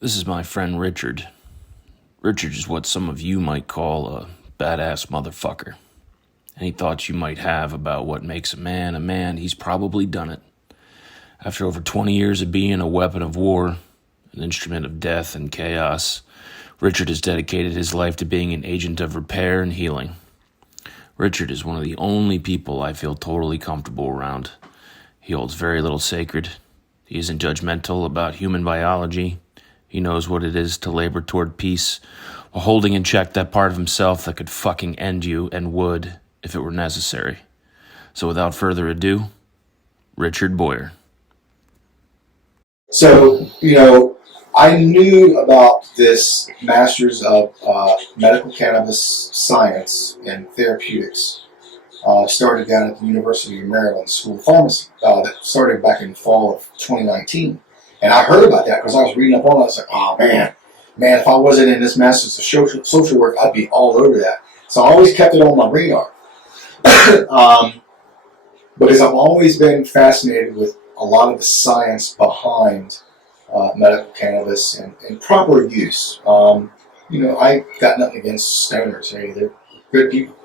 This is my friend Richard. Richard is what some of you might call a badass motherfucker. Any thoughts you might have about what makes a man, he's probably done it. After over 20 years of being a weapon of war, an instrument of death and chaos, Richard has dedicated his life to being an agent of repair and healing. Richard is one of the only people I feel totally comfortable around. He holds very little sacred. He isn't judgmental about human biology. He knows what it is to labor toward peace while holding in check that part of himself that could fucking end you and would if it were necessary. So without further ado, Richard Boyer. So, I knew about this Master's of Medical Cannabis Science and Therapeutics. Started down at the University of Maryland School of Pharmacy. That started back in the fall of 2019. And I heard about that because I was reading up on it. I was like, oh, man, if I wasn't in this Master's of Social Work, I'd be all over that. So I always kept it on my radar. Because I've always been fascinated with a lot of the science behind medical cannabis and proper use. I got nothing against stoners. Hey, they're good people.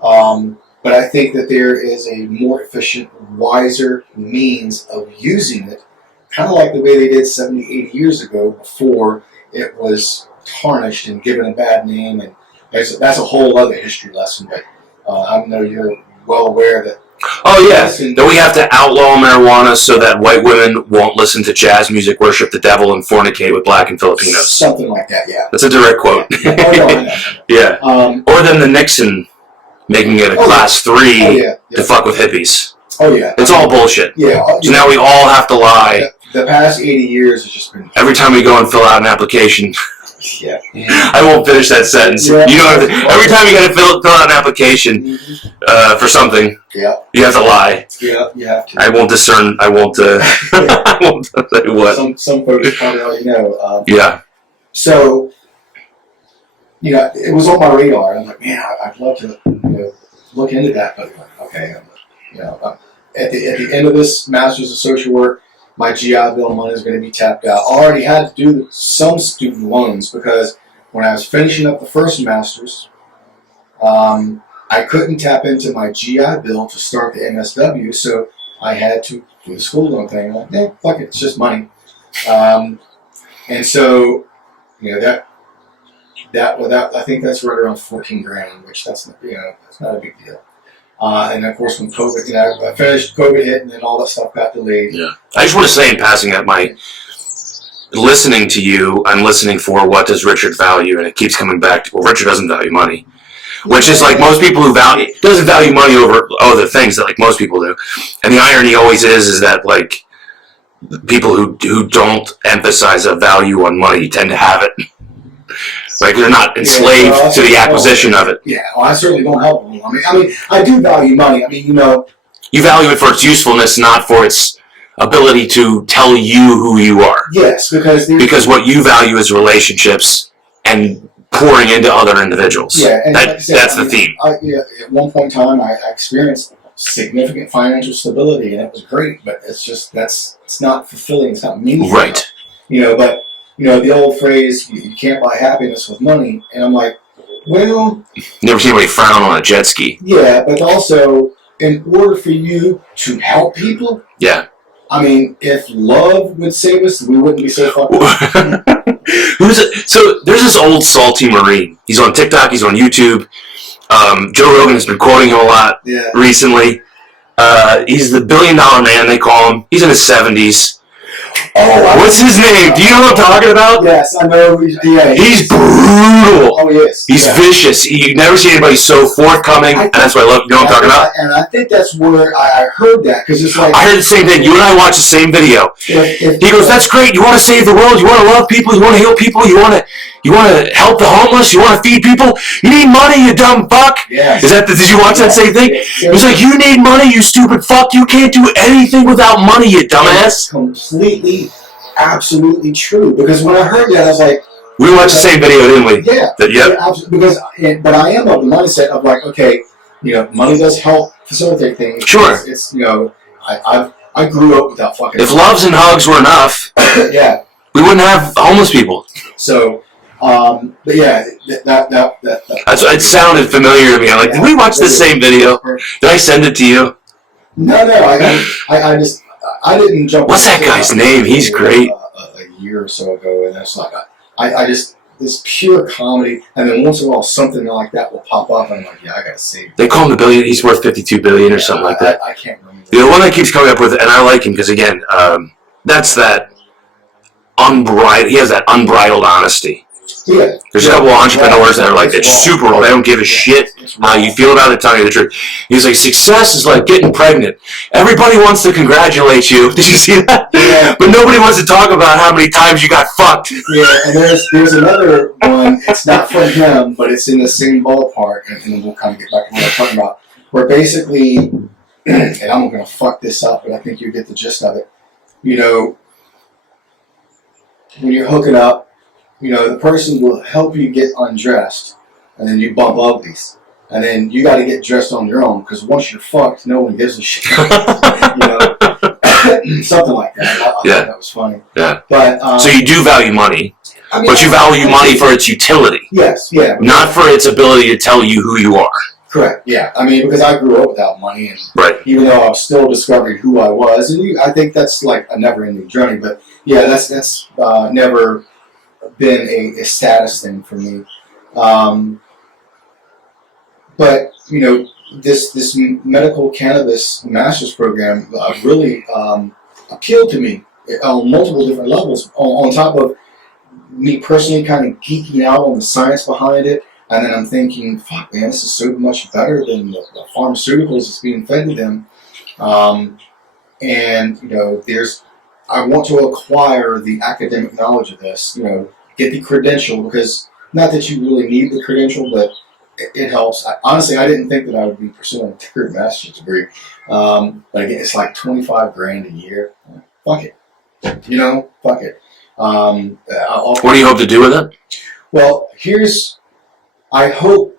But I think that there is a more efficient, wiser means of using it, kind of like the way they did 70, 80 years ago before it was tarnished and given a bad name. And that's a whole other history lesson, but I know you're well aware that. Oh, yeah. That we have to outlaw marijuana so that white women won't listen to jazz music, worship the devil, and fornicate with black and Filipinos. Something like that, yeah. That's a direct quote. Yeah. Or then the Nixon making it a class 3 to fuck with hippies. Oh, yeah. It's all bullshit. Yeah. So now we all have to lie. The past 80 years has just been... Every time we go and fill out an application... Yeah. I won't finish that sentence. Yeah. Every time you got to fill out an application for something, you have to lie. Yeah, you have to. I won't discern. I won't. I won't say what. Some folks probably already know. Yeah. So, it was on my radar. And I'm like, man, I'd love to, look into that. But okay, at the end of this Master's of Social Work, my GI Bill money is going to be tapped out. I already had to do some student loans because when I was finishing up the first Master's, I couldn't tap into my GI Bill to start the MSW, so I had to do the school loan thing. I'm like, fuck it, it's just money. And so, that I think that's right around 14 grand, which that's not a big deal. And of course, when COVID, I finished, COVID hit, and then all that stuff got delayed. Yeah. I just want to say in passing that listening to you, I'm listening for what does Richard value, and it keeps coming back to, well, Richard doesn't value money. Which is like most people who doesn't value money over other things that like most people do. And the irony always is that like people who don't emphasize a value on money tend to have it. Like they're not enslaved to the acquisition of it. Yeah, well, I certainly don't help them. I mean, I do value money. I mean, you value it for its usefulness, not for its ability to tell you who you are. Yes, because what you value is relationships and pouring into other individuals. Yeah, and that's the theme. At one point in time, I experienced significant financial stability, and it was great. But it's just it's not fulfilling. It's not meaningful. Right. But the old phrase, you can't buy happiness with money. And I'm like, well... Never seen anybody frown on a jet ski. Yeah, but also, in order for you to help people... Yeah. I mean, if love would save us, we wouldn't be so fucking... So, there's this old salty Marine. He's on TikTok, he's on YouTube. Joe Rogan has been quoting him a lot recently. He's the $1 billion man, they call him. He's in his 70s. Oh, what's his name? Do you know what I'm talking about? Yes, I know. He's brutal. Oh, yes. He's vicious. You never see anybody so forthcoming, and that's what I love. You know what I'm talking about? And I think that's where I heard that, because it's like... I heard the same thing. You and I watched the same video. He goes, that's great. You want to save the world. You want to love people. You want to heal people. You want to help the homeless. You want to feed people. You need money, you dumb fuck. Yes. Did you watch that same thing? He was like, you need money, you stupid fuck. You can't do anything without money, you dumbass. Completely, absolutely true. Because when I heard that, I was like... We watched the same video, didn't we? Yeah. Yep. Absolutely. But I am of the mindset of like, okay, money does help facilitate things. Sure. It's I grew up without fucking... If loves and hugs were enough... Yeah. We wouldn't have homeless people. So, but yeah, It sounded familiar to me. I'm like, did we watch the same video? Did I send it to you? No, I didn't jump. What's that guy's name? He's great. A year or so ago, and that's like I just this pure comedy, and then once in a while something like that will pop up, and I'm like, yeah, I gotta see. They call him the billion. He's worth $52 billion or something like that. I can't remember. The one that keeps coming up with, and I like him because again, that's that unbridled. He has that unbridled honesty. Yeah. There's a couple of entrepreneurs that are like, it's super raw. They don't give a shit how you feel about it, telling you the truth. He's like, success is like getting pregnant. Everybody wants to congratulate you. Did you see that? Yeah. But nobody wants to talk about how many times you got fucked. Yeah, and there's another one. It's not from him, but it's in the same ballpark, and then we'll kind of get back to what I'm talking about. Where basically, and I'm going to fuck this up, but I think you get the gist of it. You know, when you're hooking up, you know, the person will help you get undressed, and then you bump uglies. And then you got to get dressed on your own, because once you're fucked, no one gives a shit. You know? Something like that. I thought that was funny. Yeah. But, so you do value money, I mean, but you value money for its utility. Yes, yeah. Not for its ability to tell you who you are. Correct, yeah. I mean, because I grew up without money, and even though I'm still discovering who I was, and I think that's like a never-ending journey, but yeah, that's never been a status thing for me. But you know, this medical cannabis master's program really appealed to me on multiple different levels. On top of me personally kind of geeking out on the science behind it, and then I'm thinking, fuck, man, this is so much better than the pharmaceuticals that's being fed to them. And you know, I want to acquire the academic knowledge of this. You know, get the credential, because not that you really need the credential, but it helps. Honestly, I didn't think that I would be pursuing a third master's degree. But again, it's like $25,000 a year. Fuck it. You know, fuck it. What do you hope to do with it? Well, I hope,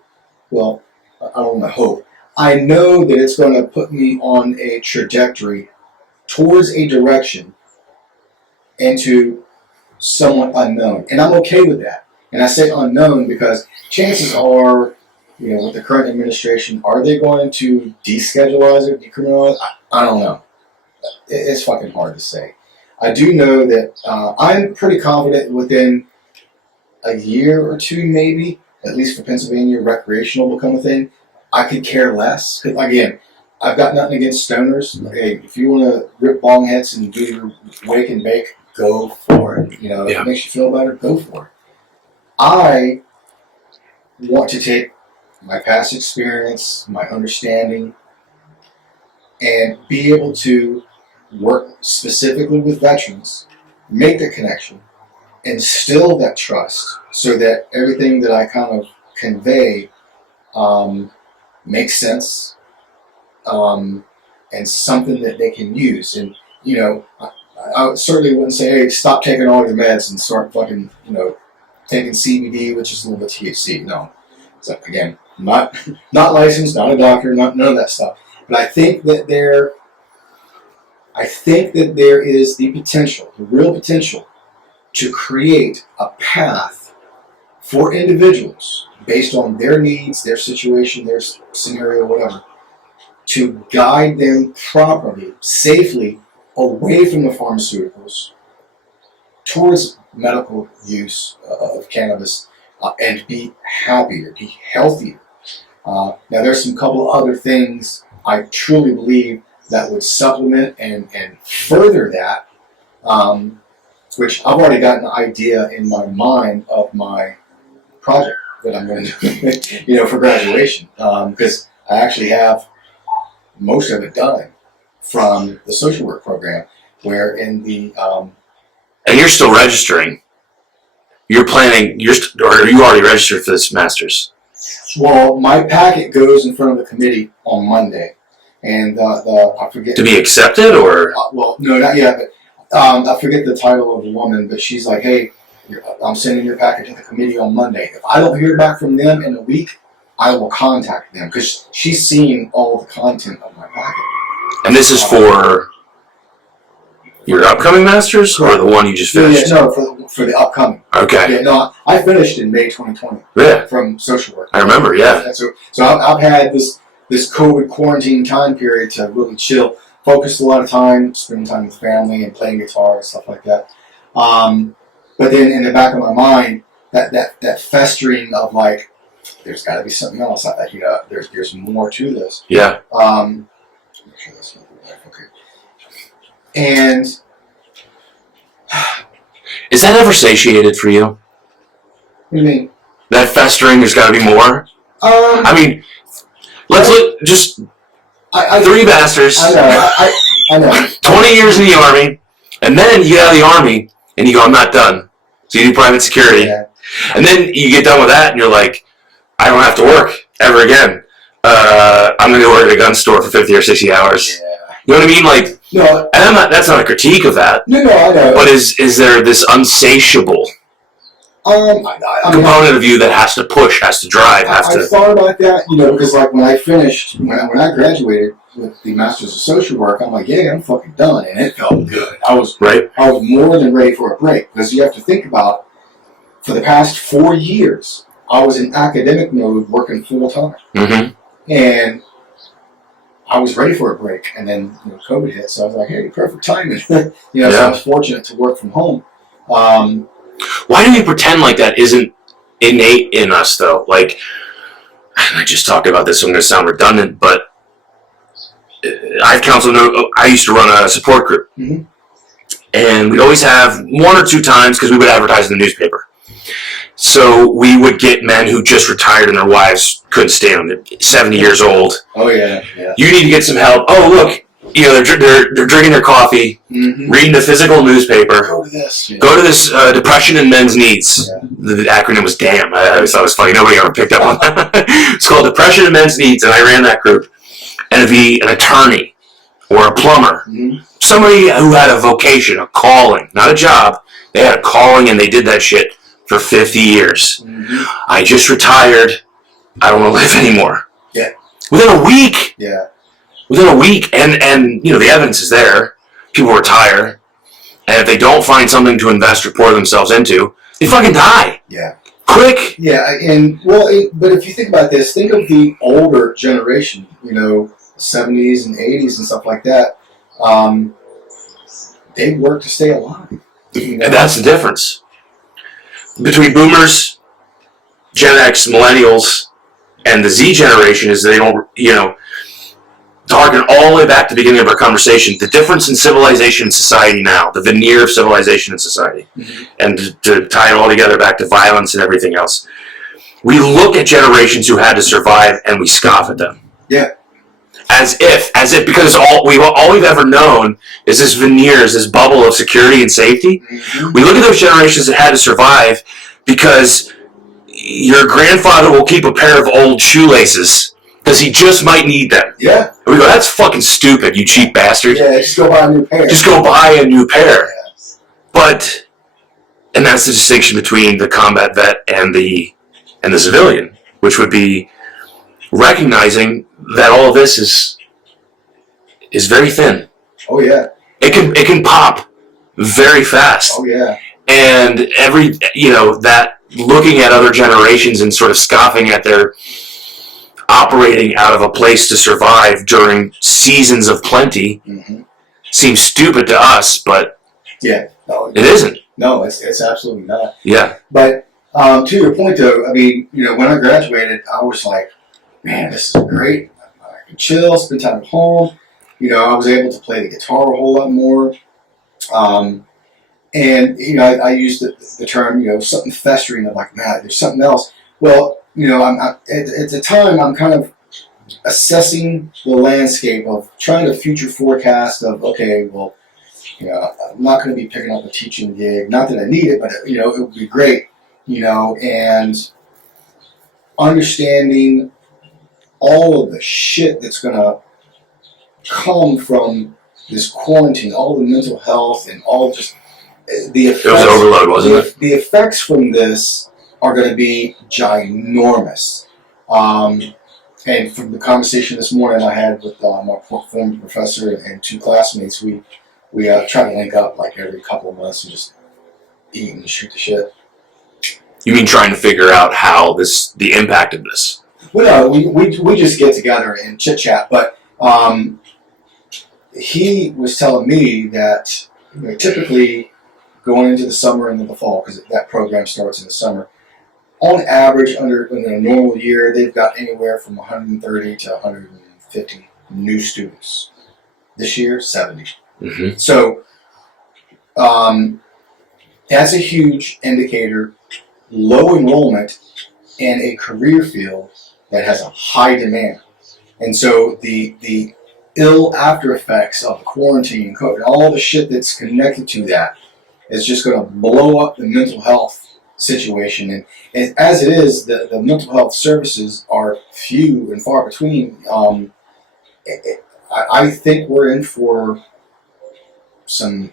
well, I don't want to hope. I know that it's going to put me on a trajectory towards a direction into somewhat unknown. And I'm okay with that. And I say unknown because chances are, you know, with the current administration, are they going to deschedule or decriminalize? I don't know. It's fucking hard to say. I do know that I'm pretty confident within a year or two, maybe, at least for Pennsylvania, recreational will become a thing. I could care less. Again, I've got nothing against stoners. Hey, if you want to rip bong heads and do your wake and bake, go for it. You know, if it makes you feel better, go for it. I want to take my past experience, my understanding, and be able to work specifically with veterans, make the connection, instill that trust so that everything that I kind of convey makes sense and something that they can use. And, you know, I certainly wouldn't say, hey, stop taking all your meds and start fucking, you know, taking CBD, which is a little bit THC. No. So, again, not licensed, not a doctor, none of that stuff. But I think that there is the potential, the real potential, to create a path for individuals based on their needs, their situation, their scenario, whatever, to guide them properly, safely, away from the pharmaceuticals, towards medical use of cannabis, and be happier, be healthier. Now, there's some couple other things I truly believe that would supplement and further that, which I've already got an idea in my mind of my project that I'm going to do, you know, for graduation, because I actually have most of it done from the social work program, where in the and you're still registering. You're planning. Or are you already registered for this master's? Well, my packet goes in front of the committee on Monday, and I forget To be accepted, or well, no, not yet. But I forget the title of the woman, but she's like, "Hey, I'm sending your packet to the committee on Monday. If I don't hear back from them in a week, I will contact them," because she's seen all the content of my packet. and this is for Your upcoming Masters or the one you just finished? Yeah, no, for the upcoming. Okay. Yeah, no, I finished in May 2020. Yeah. From social work. I remember, yeah. And so I've had this COVID quarantine time period to really chill, focus a lot of time, spending time with family and playing guitar and stuff like that. But then in the back of my mind, that festering of like, there's got to be something else. There's more to this. Yeah. Make sure that's not okay. And is that ever satiated for you? What do you mean? That festering, there's got to be more? I mean, let's look, just 3 Masters. I know. 20 years in the Army, and then you get out of the Army, and you go, I'm not done. So you do private security. Yeah. And then you get done with that, and you're like, I don't have to work ever again. I'm going to work at a gun store for 50 or 60 hours. Yeah. You know what I mean? Like, no, and that's not a critique of that. No, I know. But is there this unsatiable component of you that has to push, has to drive, I thought about that, because like when I finished, when I graduated with the Masters of Social Work, I'm like, yeah, I'm fucking done, and it felt good. I was more than ready for a break, because you have to think about, for the past 4 years, I was in academic mode, working full time, and I was ready for a break, and then COVID hit, so I was like, hey, perfect timing. So I was fortunate to work from home. Why do we pretend like that isn't innate in us, though? Like, I just talked about this, so I'm going to sound redundant, but I used to run a support group, and we'd always have 1 or 2 times, because we would advertise in the newspaper. So we would get men who just retired and their wives couldn't stand them, 70 years old. Oh, yeah. You need to get some help. Oh, look, they're drinking their coffee, reading the physical newspaper. Go to this. Yeah. Go to this Depression and Men's Needs. Yeah. The acronym was DAMN. I always thought it was funny. Nobody ever picked up on that. It's called Depression and Men's Needs, and I ran that group. And it'd be an attorney or a plumber, somebody who had a vocation, a calling, not a job. They had a calling, and they did that shit for 50 years. I just retired. I don't want to live anymore. Yeah. Within a week. Yeah. Within a week, and the evidence is there. People retire, and if they don't find something to invest or pour themselves into, they fucking die. Yeah. Quick. Yeah, but if you think about this, think of the older generation, 70s and 80s and stuff like that. They work to stay alive. And that's the difference between boomers, Gen X, millennials, and the Z generation is they don't, to harken all the way back to the beginning of our conversation, the difference in civilization and society now, the veneer of civilization and society, and to tie it all together back to violence and everything else. We look at generations who had to survive and we scoff at them. Yeah. As if, because all we've ever known is this veneer, is this bubble of security and safety. We look at those generations that had to survive because your grandfather will keep a pair of old shoelaces because he just might need them. Yeah. And we go, that's fucking stupid, you cheap bastard. Yeah, just go buy a new pair. Just go buy a new pair. Yeah. But, and that's the distinction between the combat vet and the civilian, which would be recognizing that all of this is very thin. Oh yeah. It can pop very fast. Oh yeah. And that looking at other generations and sort of scoffing at their operating out of a place to survive during seasons of plenty seems stupid to us, but it isn't. No, it's absolutely not. Yeah. But to your point though, I mean, when I graduated, I was like, man, this is great. I can chill, spend time at home. I was able to play the guitar a whole lot more. And I used the term, something festering. I'm like, man, there's something else. Well, at the time, I'm kind of assessing the landscape of trying to future forecast of, okay, well, I'm not going to be picking up a teaching gig. Not that I need it, but it would be great. And understanding all of the shit that's going to come from this quarantine, all the mental health and all just the effects. It was overload, wasn't it? The effects from this are going to be ginormous. And from the conversation this morning I had with my former professor and 2 classmates, we we try to link up like every couple of months and just eat and shoot the shit. You mean trying to figure out how the impact of this? Well, no, we just get together and chit chat. But he was telling me that typically going into the summer and then the fall, because that program starts in the summer. On average, in a normal year, they've got anywhere from 130 to 150 new students. This year, 70. Mm-hmm. So that's a huge indicator. Low enrollment in a career field that has a high demand. And so the ill after effects of quarantine, COVID, all the shit that's connected to that is just going to blow up the mental health situation. And as it is, the mental health services are few and far between. I think we're in for some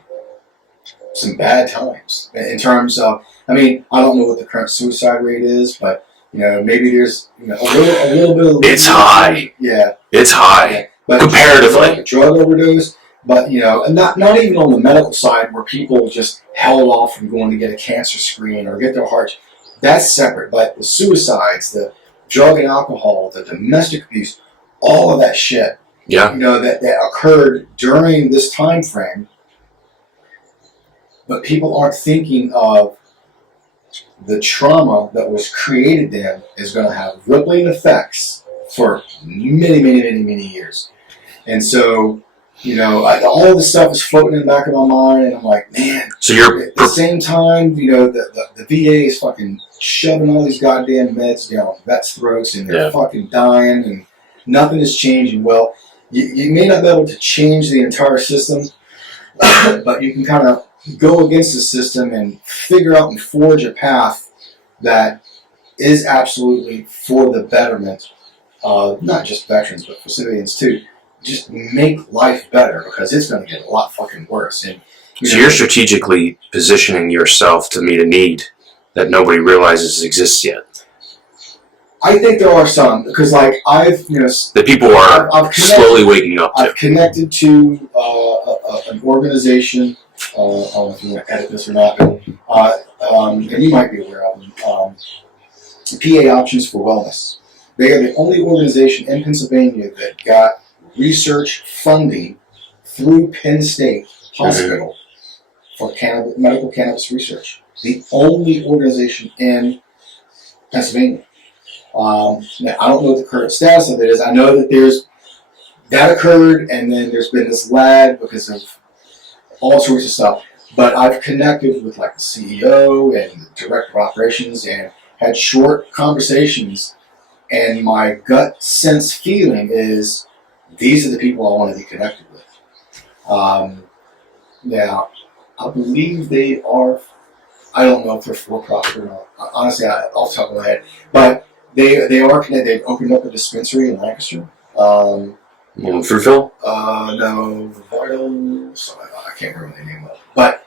bad times in terms of. I mean, I don't know what the current suicide rate is, but maybe there's a little bit of. It's high. Yeah, it's high. Yeah. But comparatively, drug overdose. But and not even on the medical side where people just held off from going to get a cancer screen or get their heart. That's separate. But the suicides, the drug and alcohol, the domestic abuse, all of that shit. Yeah. That occurred during this time frame. But people aren't thinking of the trauma that was created then is going to have rippling effects for many, many, many, many years. And so, all of this stuff is floating in the back of my mind, and I'm like, man. So you're at the same time, the VA is fucking shoving all these goddamn meds down vets' throats, and they're fucking dying, and nothing is changing. Well, you may not be able to change the entire system, but you can kind of go against the system and figure out and forge a path that is absolutely for the betterment of not just veterans, but for civilians too. Just make life better, because it's going to get a lot fucking worse. And so you're strategically positioning yourself to meet a need that nobody realizes exists yet. I think there are some, because like that people are slowly waking up to. I've connected to an organization. I don't know if you want to edit this or not, and you might be aware of them. PA Options for Wellness. They are the only organization in Pennsylvania that got research funding through Penn State Hospital for medical cannabis research. The only organization in Pennsylvania. Now, I don't know what the current status of it is. I know that that occurred, and then there's been this lag because of all sorts of stuff. But I've connected with like the CEO and the director of operations and had short conversations, and my gut sense feeling is these are the people I want to be connected with. Now, I believe they are, I don't know if they're for-profit or not. Honestly, off the top of my head. But they are connected. They've opened up a dispensary in Lancaster. Fruitville? No, Vital. I can't remember the name of it. But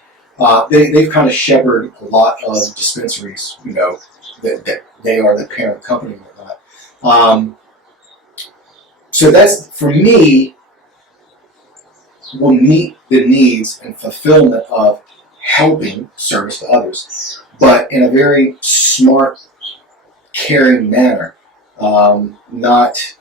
they've kind of shepherded a lot of dispensaries, that they are the parent company and whatnot. So that's, for me, will meet the needs and fulfillment of helping service to others, but in a very smart, caring manner. Not,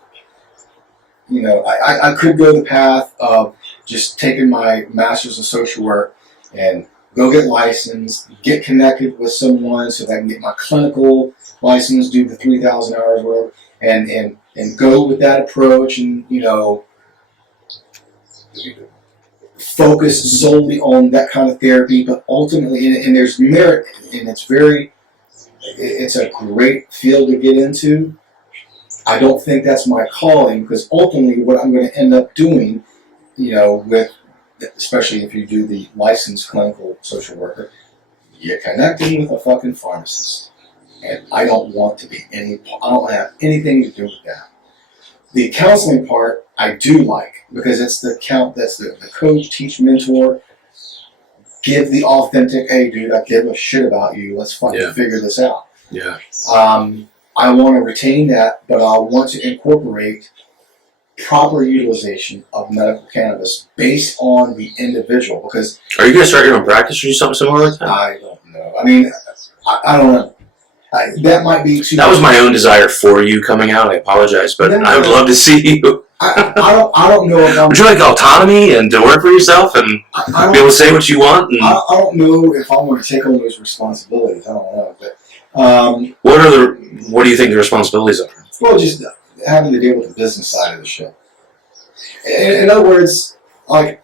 I could go the path of just taking my master's of social work and go get licensed, get connected with someone so that I can get my clinical license, do the 3,000 hours, whatever, and go with that approach and, focus solely on that kind of therapy. But ultimately, and there's merit, and it's a great field to get into. I don't think that's my calling, because ultimately what I'm going to end up doing, with, especially if you do the licensed clinical social worker, you're connecting with a fucking pharmacist. And I don't want to be I don't have anything to do with that. The counseling part I do like, because it's that's the coach, teach, mentor, give the authentic, hey dude, I give a shit about you, let's fucking figure this out. Yeah. I want to retain that, but I want to incorporate proper utilization of medical cannabis based on the individual. Because Are you going to start your own practice or do something similar like that? I don't know. I mean, I don't know. That might be too. That was my own desire for you coming out. I apologize, but No, I would love to see you. I don't know if I'm. Would you like autonomy and to work for yourself and be able to say what you want? And I don't know if I want to take on those responsibilities. I don't know, but what do you think the responsibilities are? well, just having to deal with the business side of the shit. In other words, like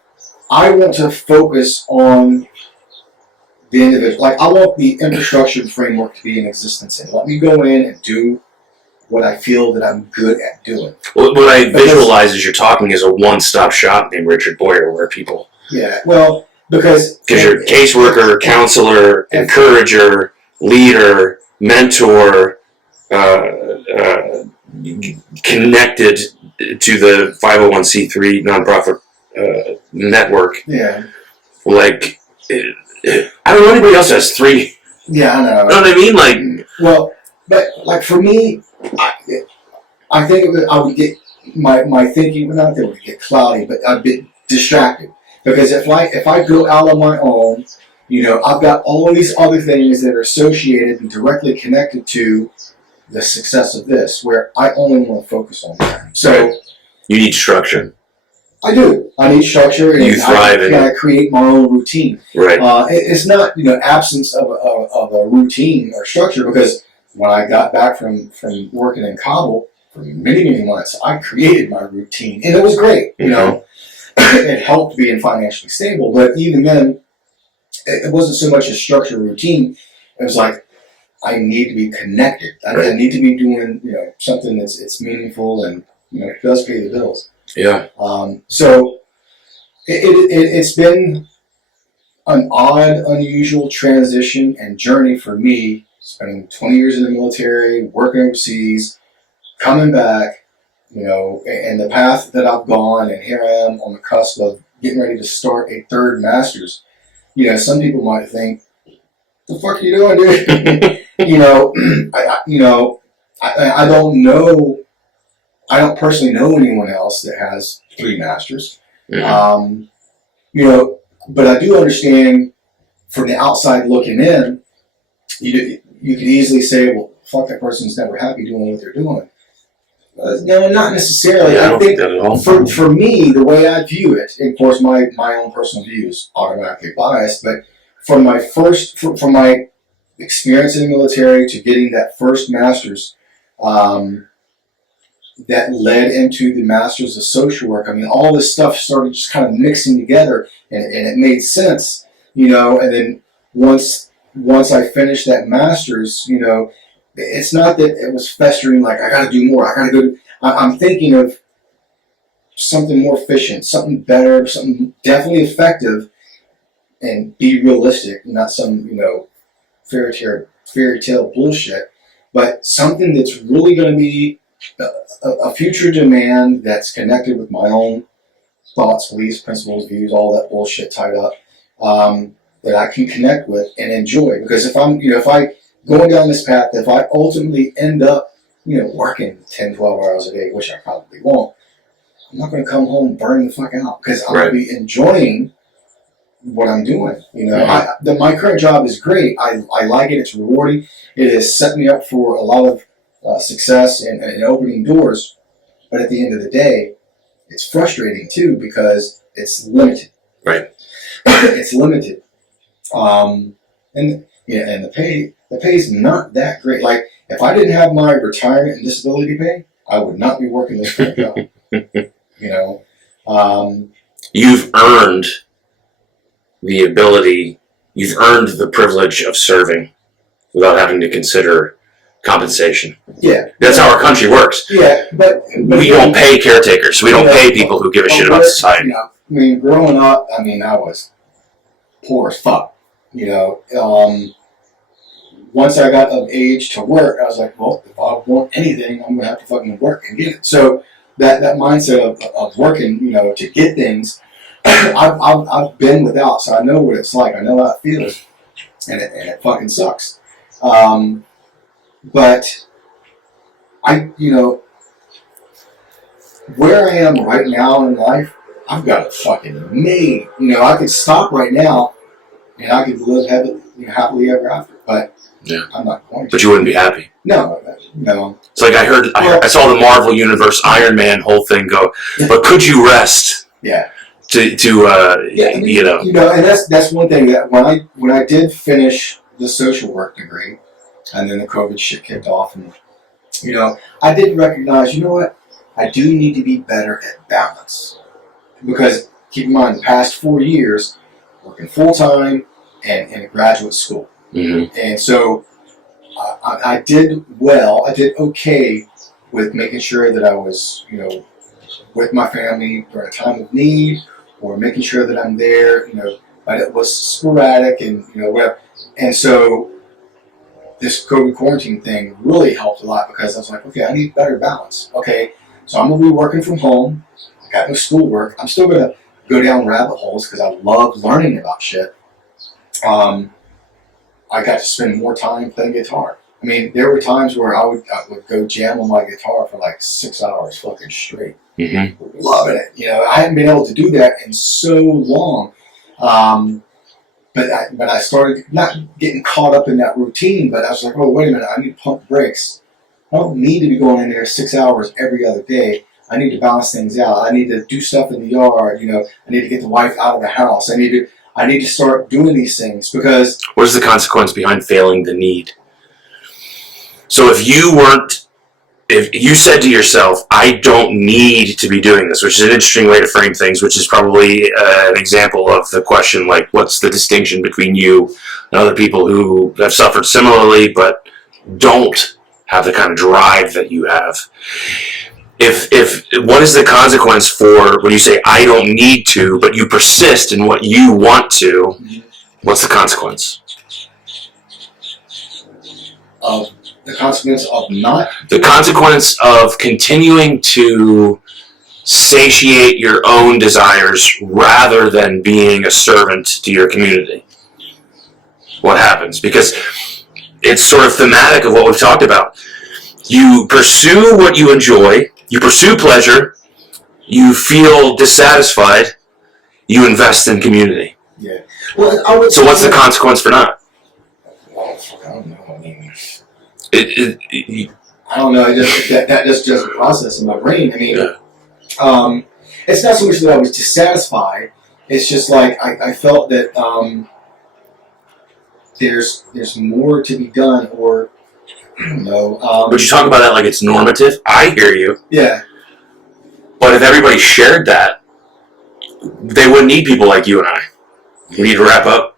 I want to focus on the individual. Like I want the infrastructure framework to be in existence, and let me go in and do what I feel that I'm good at doing. What I visualize as you're talking is a one-stop shop named Richard Boyer, where people. Yeah, well, because you're caseworker, counselor, encourager, leader, mentor, connected to the 501c3 nonprofit network. Yeah. Like, I don't know anybody else has three. Yeah, I know. You know what I mean? Like, well, but like for me, I think I would get my thinking would not that would get cloudy, but I'd be distracted because if I go out on my own, I've got all these other things that are associated and directly connected to the success of this, where I only want to focus on that. So you need structure. I do. I need structure, and you thrive I gotta create my own routine. Right. It's not absence of a routine or structure, because when I got back from working in Kabul for many months, I created my routine, and it was great. Mm-hmm. It helped being financially stable, but even then, it wasn't so much a structured routine. It was like I need to be connected. I need to be doing something that's meaningful and does pay the bills. Yeah. So it's been an odd, unusual transition and journey for me, spending 20 years in the military, working overseas, coming back, and the path that I've gone, and here I am on the cusp of getting ready to start a third master's. Some people might think, "The fuck are you doing, dude?" I don't know. I don't personally know anyone else that has 3 masters. Mm-hmm. But I do understand from the outside looking in, you could easily say, well, fuck, that person's never happy doing what they're doing. No, not necessarily. Yeah, I think that at all. for me, the way I view it, and of course my own personal view is automatically biased, but from my experience in the military to getting that first master's, that led into the Masters of Social Work. I mean, all this stuff started just kind of mixing together, and it made sense, And then once I finished that Masters, it's not that it was festering like I got to do more. I got to go. I'm thinking of something more efficient, something better, something definitely effective, and be realistic, not some fairy tale bullshit, but something that's really going to be a future demand that's connected with my own thoughts, beliefs, principles, views, all that bullshit tied up, that I can connect with and enjoy. Because if I'm, if I going down this path, if I ultimately end up, working 10, 12 hours a day, which I probably won't, I'm not going to come home and burn the fuck out, because I'm going to be enjoying what I'm doing. My current job is great. I like it. It's rewarding. It has set me up for a lot of success and opening doors, but at the end of the day, it's frustrating too, because it's limited. Right. It's limited, and the pay is not that great. Like if I didn't have my retirement and disability pay, I would not be working this kind of job. You've earned the ability. You've earned the privilege of serving without having to consider compensation. Yeah. That's how our country works. Yeah, but we don't pay caretakers. We don't pay people who give a shit about society. I mean, growing up, I was poor as fuck. Once I got of age to work, I was like, well, if I want anything, I'm gonna have to fucking work and get it. So that mindset of working, to get things, I've been without, so I know what it's like. I know how it feels, and it fucking sucks. But where I am right now in life, I've got it fucking made. I could stop right now and I could live happily ever after. But I'm not going to. But you wouldn't be happy. No. It's like I saw the Marvel Universe Iron Man whole thing go, but could you rest? Yeah. And that's one thing that when I did finish the social work degree, and then the COVID shit kicked off, and I did recognize, what, I do need to be better at balance, because keep in mind the past 4 years working full time and in graduate school, and so I did well. I did okay with making sure that I was with my family during a time of need, or making sure that I'm there, but it was sporadic and, whatever. And so this COVID quarantine thing really helped a lot, because I was like, okay, I need better balance. Okay, so I'm going to be working from home. I got no schoolwork. I'm still going to go down rabbit holes because I love learning about shit. I got to spend more time playing guitar. I mean, there were times where I would go jam on my guitar for like 6 hours fucking straight. Loving it. I hadn't been able to do that in so long. But I started not getting caught up in that routine, but I was like, oh, wait a minute, I need to pump brakes. I don't need to be going in there 6 hours every other day. I need to balance things out. I need to do stuff in the yard. I need to get the wife out of the house. I need to start doing these things, because... What is the consequence behind failing the need? So if you said to yourself, I don't need to be doing this, which is an interesting way to frame things, which is probably an example of the question, like, what's the distinction between you and other people who have suffered similarly but don't have the kind of drive that you have? If what is the consequence for when you say, I don't need to, but you persist in what you want to, what's the consequence? The consequence of not... The consequence of continuing to satiate your own desires rather than being a servant to your community. What happens? Because it's sort of thematic of what we've talked about. You pursue what you enjoy, you pursue pleasure, you feel dissatisfied, you invest in community. Yeah. Well, so what's the consequence for not? I don't know. I mean... I don't know. That's just a process in my brain. I mean, it's not so much that I was dissatisfied. It's just like I felt that there's more to be done, or But you talk about that like it's normative. I hear you. Yeah. But if everybody shared that, they wouldn't need people like you and I. We need to wrap up.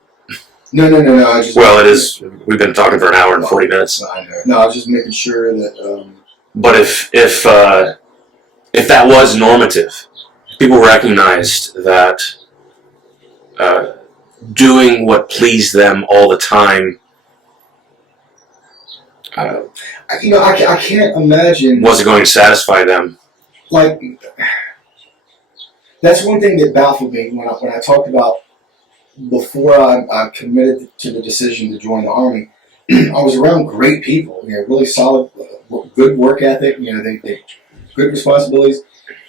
No. It is. We've been talking for an hour and 40 minutes. No, I was just making sure that. But if that was normative, people recognized that doing what pleased them all the time. I can't imagine. Wasn't going to satisfy them. Like, that's one thing that baffled me when I talked about. Before I committed to the decision to join the Army, I was around great people, really solid, good work ethic, they good responsibilities,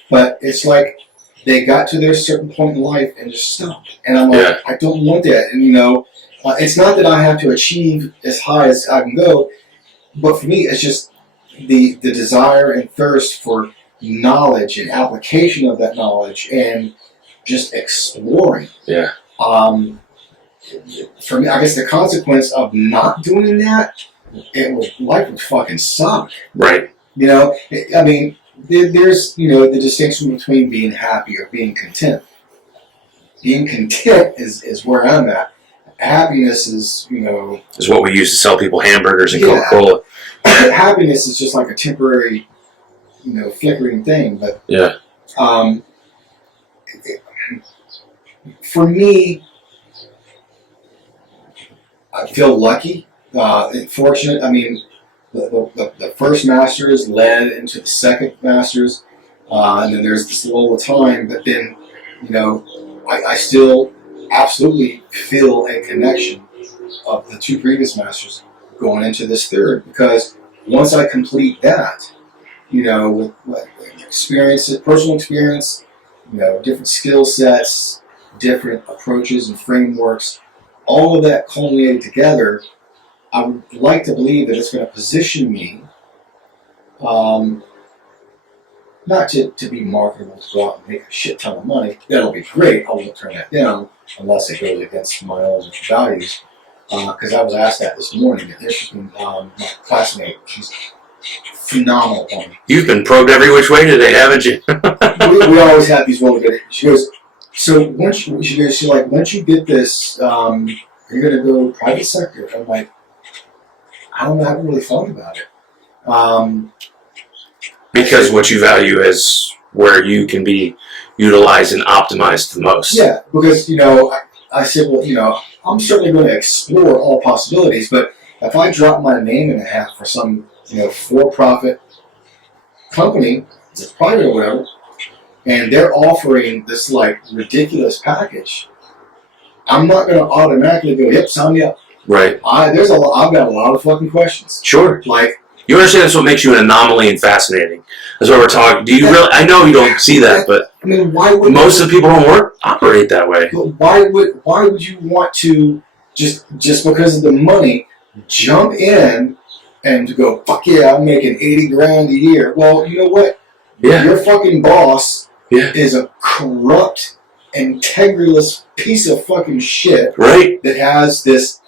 but it's like they got to their certain point in life and just stopped. And I'm like, I don't want that. And, it's not that I have to achieve as high as I can go, but for me, it's just the desire and thirst for knowledge and application of that knowledge and just exploring. Yeah. For me, I guess the consequence of not doing that, life would fucking suck. Right. I mean, there's the distinction between being happy or being content. Being content is where I'm at. Happiness is is what we use to sell people hamburgers and Coca-Cola. Happiness is just like a temporary, flickering thing. But for me, I feel lucky, fortunate. I mean, the first Masters led into the second Masters, and then there's this lull of time. But then, I still absolutely feel a connection of the two previous Masters going into this third, because once I complete that, with experience, personal experience, different skill sets, different approaches and frameworks, all of that culminated together, I would like to believe that it's going to position me, not to be marketable, to go out and make a shit ton of money. That'll be great. I won't turn that down unless it goes against my own values. Because I was asked that this morning. An interesting, my classmate, she's phenomenal woman. You've been probed every which way today, haven't you? we always have these really good. She goes, so once once you get this, are you going to go private sector? I'm like, I don't know. I haven't really thought about it. Because what you value is where you can be utilized and optimized the most. Yeah, because I said, well, I'm certainly going to explore all possibilities, but if I drop my name in a hat for some for-profit company, it's private or whatever, and they're offering this like ridiculous package, I'm not going to automatically go, yep, sign me up. Right. I've got a lot of fucking questions. Sure. Like, you understand that's what makes you an anomaly and fascinating. That's what we're talking. Do you really? I know you don't see that, but I mean, why would most of the people who operate that way? But why would you want to just because of the money jump in and to go, fuck yeah, I'm making $80,000 a year? Well, you know what? Yeah. Your fucking boss Yeah. is a corrupt, integraless piece of fucking shit. Right. That has this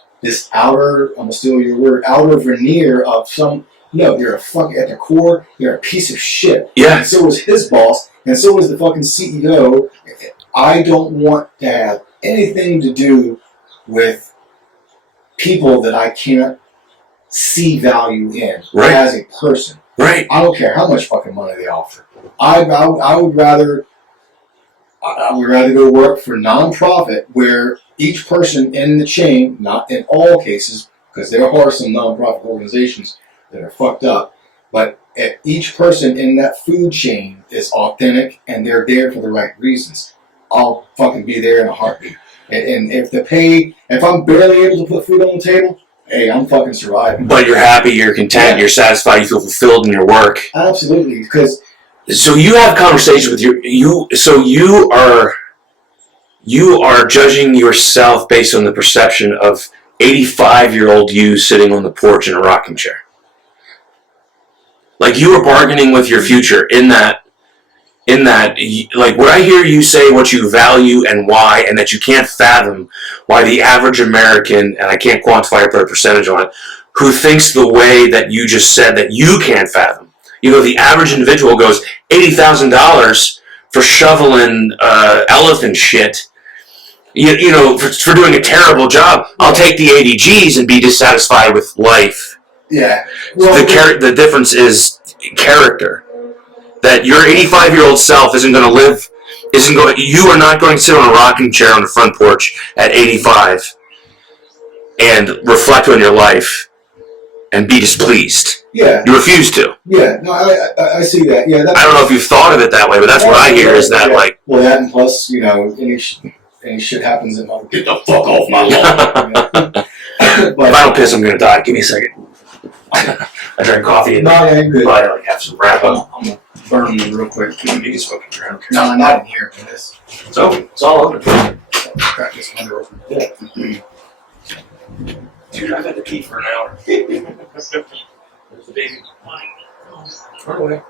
outer, I'm gonna steal your word, outer veneer of some. No, they're a fucking, at the core, they're a piece of shit. Yeah. And so is his boss, and so is the fucking CEO. I don't want to have anything to do with people that I can't see value in as a person. Right. I don't care how much fucking money they offer. I would rather go work for nonprofit where each person in the chain, not in all cases, because there are some nonprofit organizations that are fucked up, but each person in that food chain is authentic and they're there for the right reasons. I'll fucking be there in a heartbeat. And if I'm barely able to put food on the table, hey, I'm fucking surviving. But you're happy, you're content, you're satisfied, you feel fulfilled in your work. Absolutely, because. So you have conversations with you are judging yourself based on the perception of 85-year-old you sitting on the porch in a rocking chair. Like you are bargaining with your future in that, like when I hear you say what you value and why, and that you can't fathom why the average American, and I can't quantify or put a percentage on it, who thinks the way that you just said that you can't fathom. The average individual goes $80,000 for shoveling elephant shit. For doing a terrible job. I'll take the 80 G's and be dissatisfied with life. Yeah. Well, the difference is character. That your 85-year-old self isn't going to live. You are not going to sit on a rocking chair on the front porch at 85 and reflect on your life and be displeased. Yeah. You refuse to. Yeah. No, I see that. Yeah. I don't know if you've thought of it that way, but that's what I hear is that like. Well, that and plus, any shit happens, and I'll get the fuck off my lawn. If I don't piss, I'm gonna die. Give me a second. I drank coffee and you're good. probably have some wrap up. I'm gonna burn you real quick. You can smoke it around. No, not in here. This. So it's all open. Crack this mother open. Yeah. Dude, I've had to pee for an hour. There's the baby. Run away.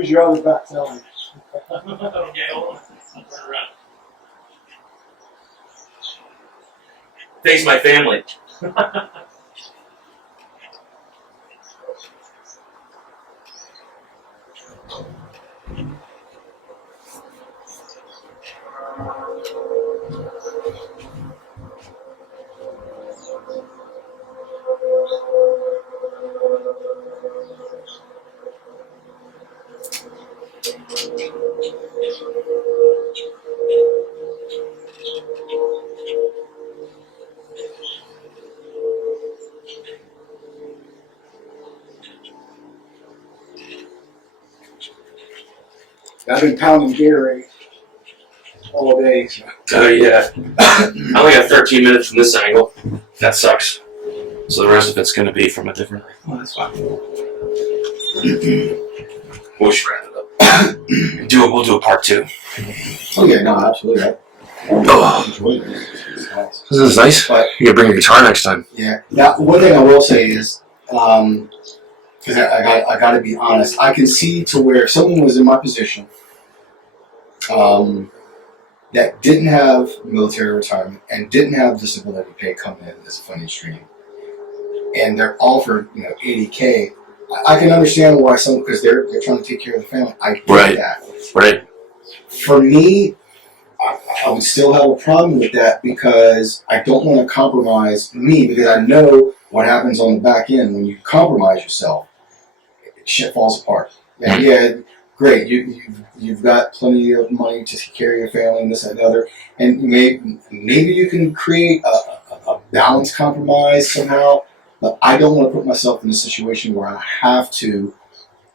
who's your other back selling? Okay, hold on. I'll turn around. Face my family. I've been pounding Gatorade all day. So. Oh yeah. I only got 13 minutes from this angle. That sucks. So the rest of it's going to be from a different. Oh, that's fine. We'll just wrap it up. We'll do a part 2. Oh yeah, no, absolutely. Oh, Enjoyed it. Nice. this is nice. But You gotta bring your guitar next time. yeah, now one thing I will say is, because I got to be honest, I can see to where if someone was in my position, that didn't have military retirement and didn't have disability pay come in as a funding stream, and they're offered, $80K. I can understand why some, because they're trying to take care of the family. I get that. Right. For me, I would still have a problem with that because I don't want to compromise me, because I know what happens on the back end when you compromise yourself. Shit falls apart. And yeah, great. You've got plenty of money to take care of your family and this and the other, and maybe you can create a balanced compromise somehow. But I don't want to put myself in a situation where I have to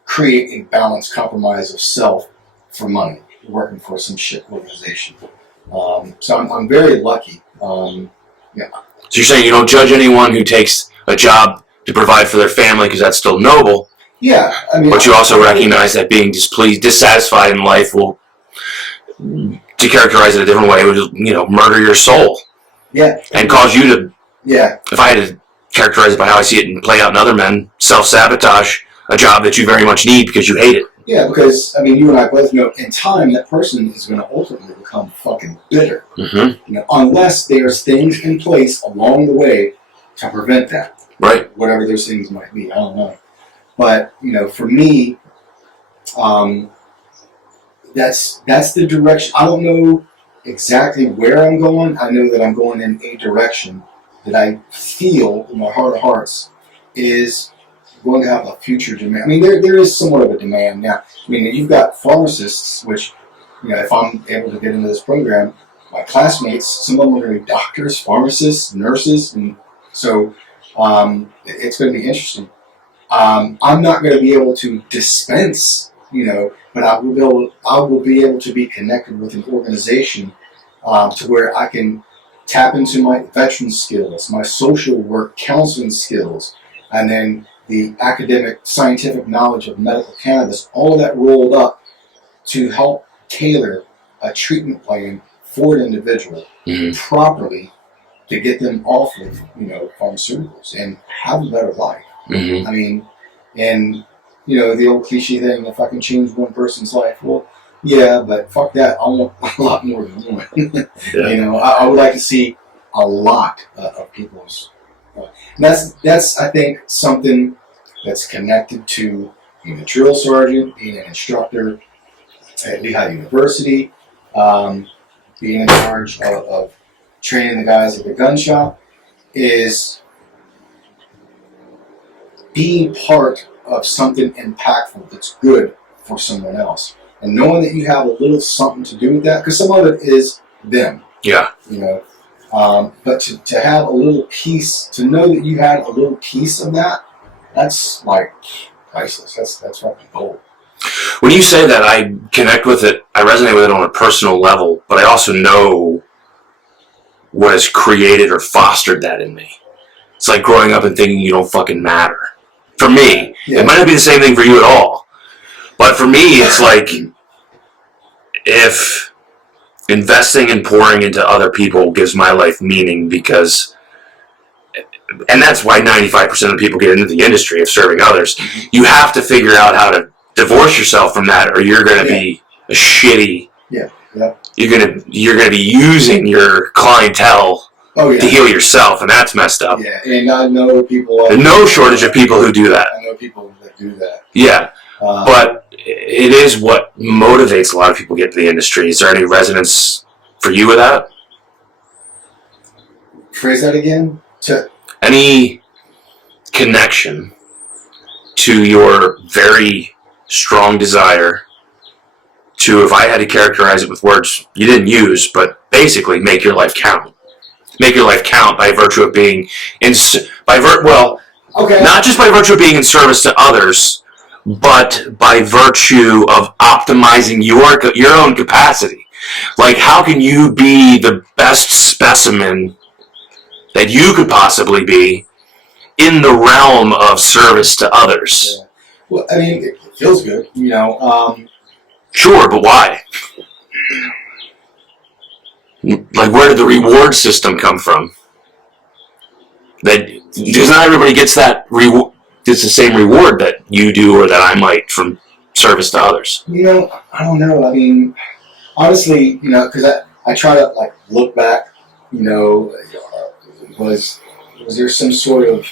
create a balanced compromise of self for money, working for some shit organization. So I'm very lucky. So you're saying you don't judge anyone who takes a job to provide for their family because that's still noble. Yeah, I mean. But you also recognize that being dissatisfied in life will, to characterize it a different way, would murder your soul. Yeah. And cause you to. Yeah. If I had to characterize it by how I see it and play out in other men, self-sabotage a job that you very much need because you hate it. Yeah, because, you and I both know in time that person is going to ultimately become fucking bitter. Mm-hmm. Unless there's things in place along the way to prevent that. Right. Whatever those things might be, I don't know. But, for me, that's the direction. I don't know exactly where I'm going. I know that I'm going in a direction that I feel in my heart of hearts is going to have a future demand. There is somewhat of a demand now. You've got pharmacists, which, if I'm able to get into this program, my classmates, some of them are going to be doctors, pharmacists, nurses, and so it's going to be interesting. I'm not going to be able to dispense, but I will be able to be connected with an organization to where I can tap into my veteran skills, my social work, counseling skills, and then the academic, scientific knowledge of medical cannabis, all of that rolled up to help tailor a treatment plan for an individual properly to get them off of, pharmaceuticals and have a better life. Mm-hmm. And the old cliche thing, if I can change one person's life, well, yeah, but fuck that. I want a lot more than one. Yeah. I would like to see a lot of people's. That's I think something that's connected to being a drill sergeant, being an instructor at Lehigh University, being in charge of training the guys at the gun shop, is being part of something impactful that's good for someone else. And knowing that you have a little something to do with that, because some of it is them. Yeah. But to have a little piece, to know that you had a little piece of that, that's like priceless. That's fucking gold. When you say that, I connect with it, I resonate with it on a personal level, but I also know what has created or fostered that in me. It's like growing up and thinking you don't fucking matter. For me, It might not be the same thing for you at all, but for me, it's like if investing and pouring into other people gives my life meaning, because, and that's why 95% of people get into the industry of serving others. You have to figure out how to divorce yourself from that, or you're going to be a shitty. Yeah. You're gonna be using your clientele to heal yourself, and that's messed up. Yeah, and I know people. There's no shortage of people who do that. I know people that do that. Yeah, but it is what motivates a lot of people to get to the industry. Is there any resonance for you with that? Phrase that again. Any connection to your very strong desire to, if I had to characterize it with words you didn't use, but basically make your life count. Make your life count by virtue of being not just by virtue of being in service to others, but by virtue of optimizing your own capacity. Like, how can you be the best specimen that you could possibly be in the realm of service to others? Yeah. Well, I mean, it feels good, you know. Sure, but why? Like, where did the reward system come from? Because not everybody gets that gets the same reward that you do or that I might from service to others. You know, I don't know. I mean, honestly, you know, because I try to like look back. You know, was there some sort of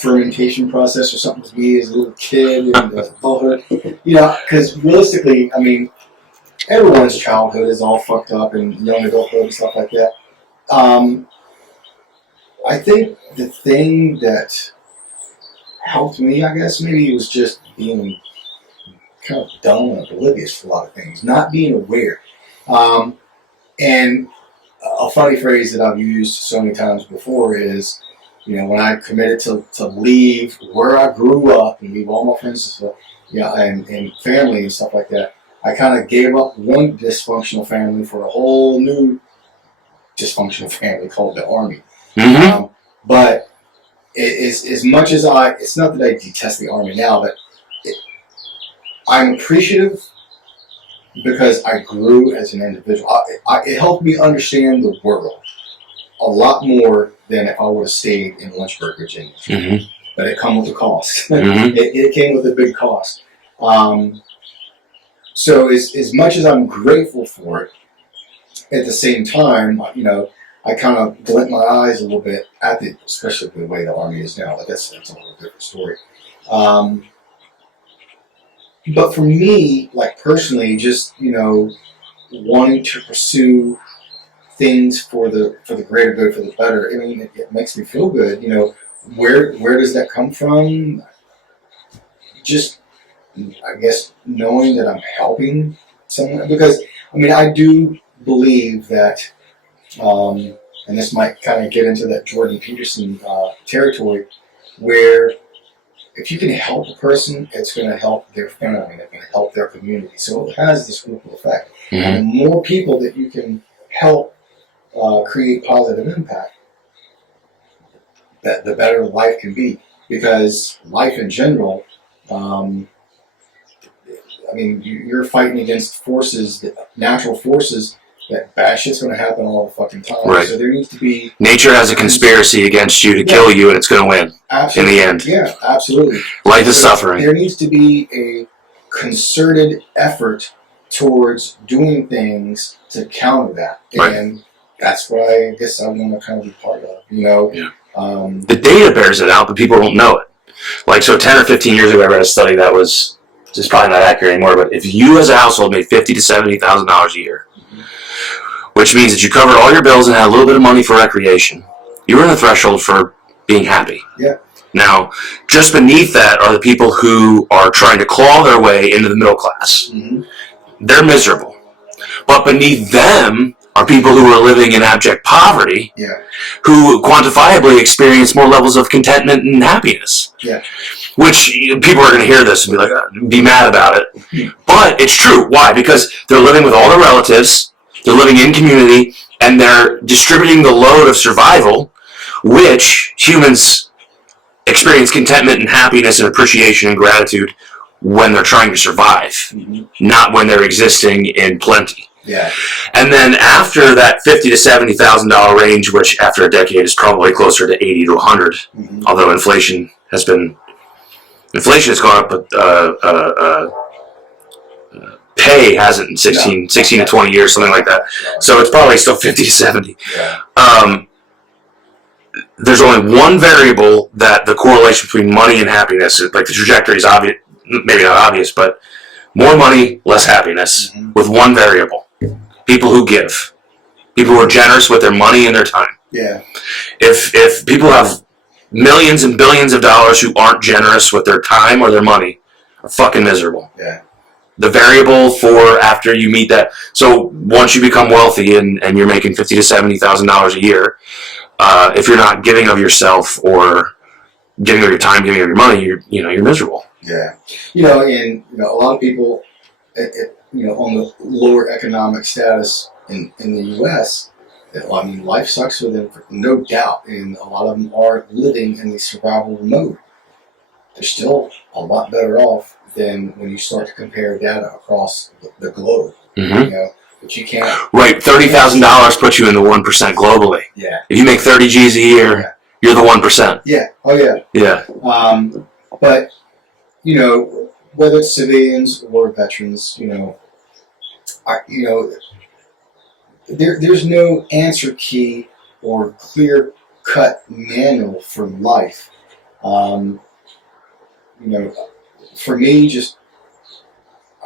fermentation process or something with me as a little kid in the adulthood? You know, because realistically, I mean, everyone's childhood is all fucked up and young adulthood and stuff like that. I think the thing that helped me, I guess, maybe it was just being kind of dumb and oblivious to a lot of things, not being aware. And a funny phrase that I've used so many times before is, you know, when I committed to leave where I grew up and leave all my friends, and family and stuff like that, I kind of gave up one dysfunctional family for a whole new dysfunctional family called the Army. Mm-hmm. But as much as it's not that I detest the Army now, but I'm appreciative because I grew as an individual. It helped me understand the world a lot more than if I would have stayed in Lynchburg, Virginia. Mm-hmm. But it came with a cost. Mm-hmm. It came with a big cost. So as much as I'm grateful for it, at the same time, you know, I kind of glint my eyes a little bit at especially the way the Army is now. Like that's a whole different story. But for me, like personally, just, you know, wanting to pursue things for the greater good, for the better. I mean, it makes me feel good. You know, where does that come from? Just, I guess, knowing that I'm helping someone. Because, I mean, I do believe that, and this might kind of get into that Jordan Peterson territory, where if you can help a person, it's going to help their family, it's going to help their community. So it has this ripple effect. Mm-hmm. And the more people that you can help create positive impact, the better life can be. Because life in general, I mean, you're fighting against forces, natural forces, that bad shit's going to happen all the fucking time. Right. So there needs to be... Nature has a conspiracy against you to kill you, and it's going to win. Absolutely. In the end. Yeah, absolutely. Life is suffering. There needs to be a concerted effort towards doing things to counter that. Right. And that's what I guess I want to kind of be part of, you know? Yeah. The data bears it out, but people don't know it. Like, so 10 or 15 years ago, I read a study that was just probably not accurate anymore, but if you as a household made $50,000 to $70,000 a year, which means that you covered all your bills and had a little bit of money for recreation, you were in the threshold for being happy. Yeah. Now, just beneath that are the people who are trying to claw their way into the middle class. Mm-hmm. They're miserable. But beneath them are people who are living in abject poverty, who quantifiably experience more levels of contentment and happiness. Yeah. Which people are going to hear this and be like, be mad about it. But it's true. Why? Because they're living with all their relatives, they're living in community, and they're distributing the load of survival, which humans experience contentment and happiness and appreciation and gratitude when they're trying to survive, not when they're existing in plenty. Yeah. And then after that $50,000 to $70,000 range, which after a decade is probably closer to 80 to 100, although inflation has been Inflation has gone up, but pay hasn't in 16 to 20 years, something like that. So it's probably still 50 to 70. Yeah. There's only one variable that the correlation between money and happiness, like the trajectory is obvious, maybe not obvious, but more money, less happiness, with one variable. People who give. People who are generous with their money and their time. Yeah. If people have millions and billions of dollars who aren't generous with their time or their money, are fucking miserable. Yeah. The variable for after you meet that, so once you become wealthy and you're making $50,000 to $70,000 a year, if you're not giving of yourself or giving of your time, giving of your money, you're miserable. Yeah. And a lot of people, on the lower economic status in the U.S., I mean, life sucks for them, no doubt, and a lot of them are living in the survival mode. They're still a lot better off than when you start to compare data across the globe. But you can't. Right, $30,000 puts you in the 1% globally. Yeah. If you make 30 G's a year, you're the 1%. Yeah. Oh yeah. Yeah. But whether it's civilians or veterans, there's no answer key or clear cut manual for life. For me, just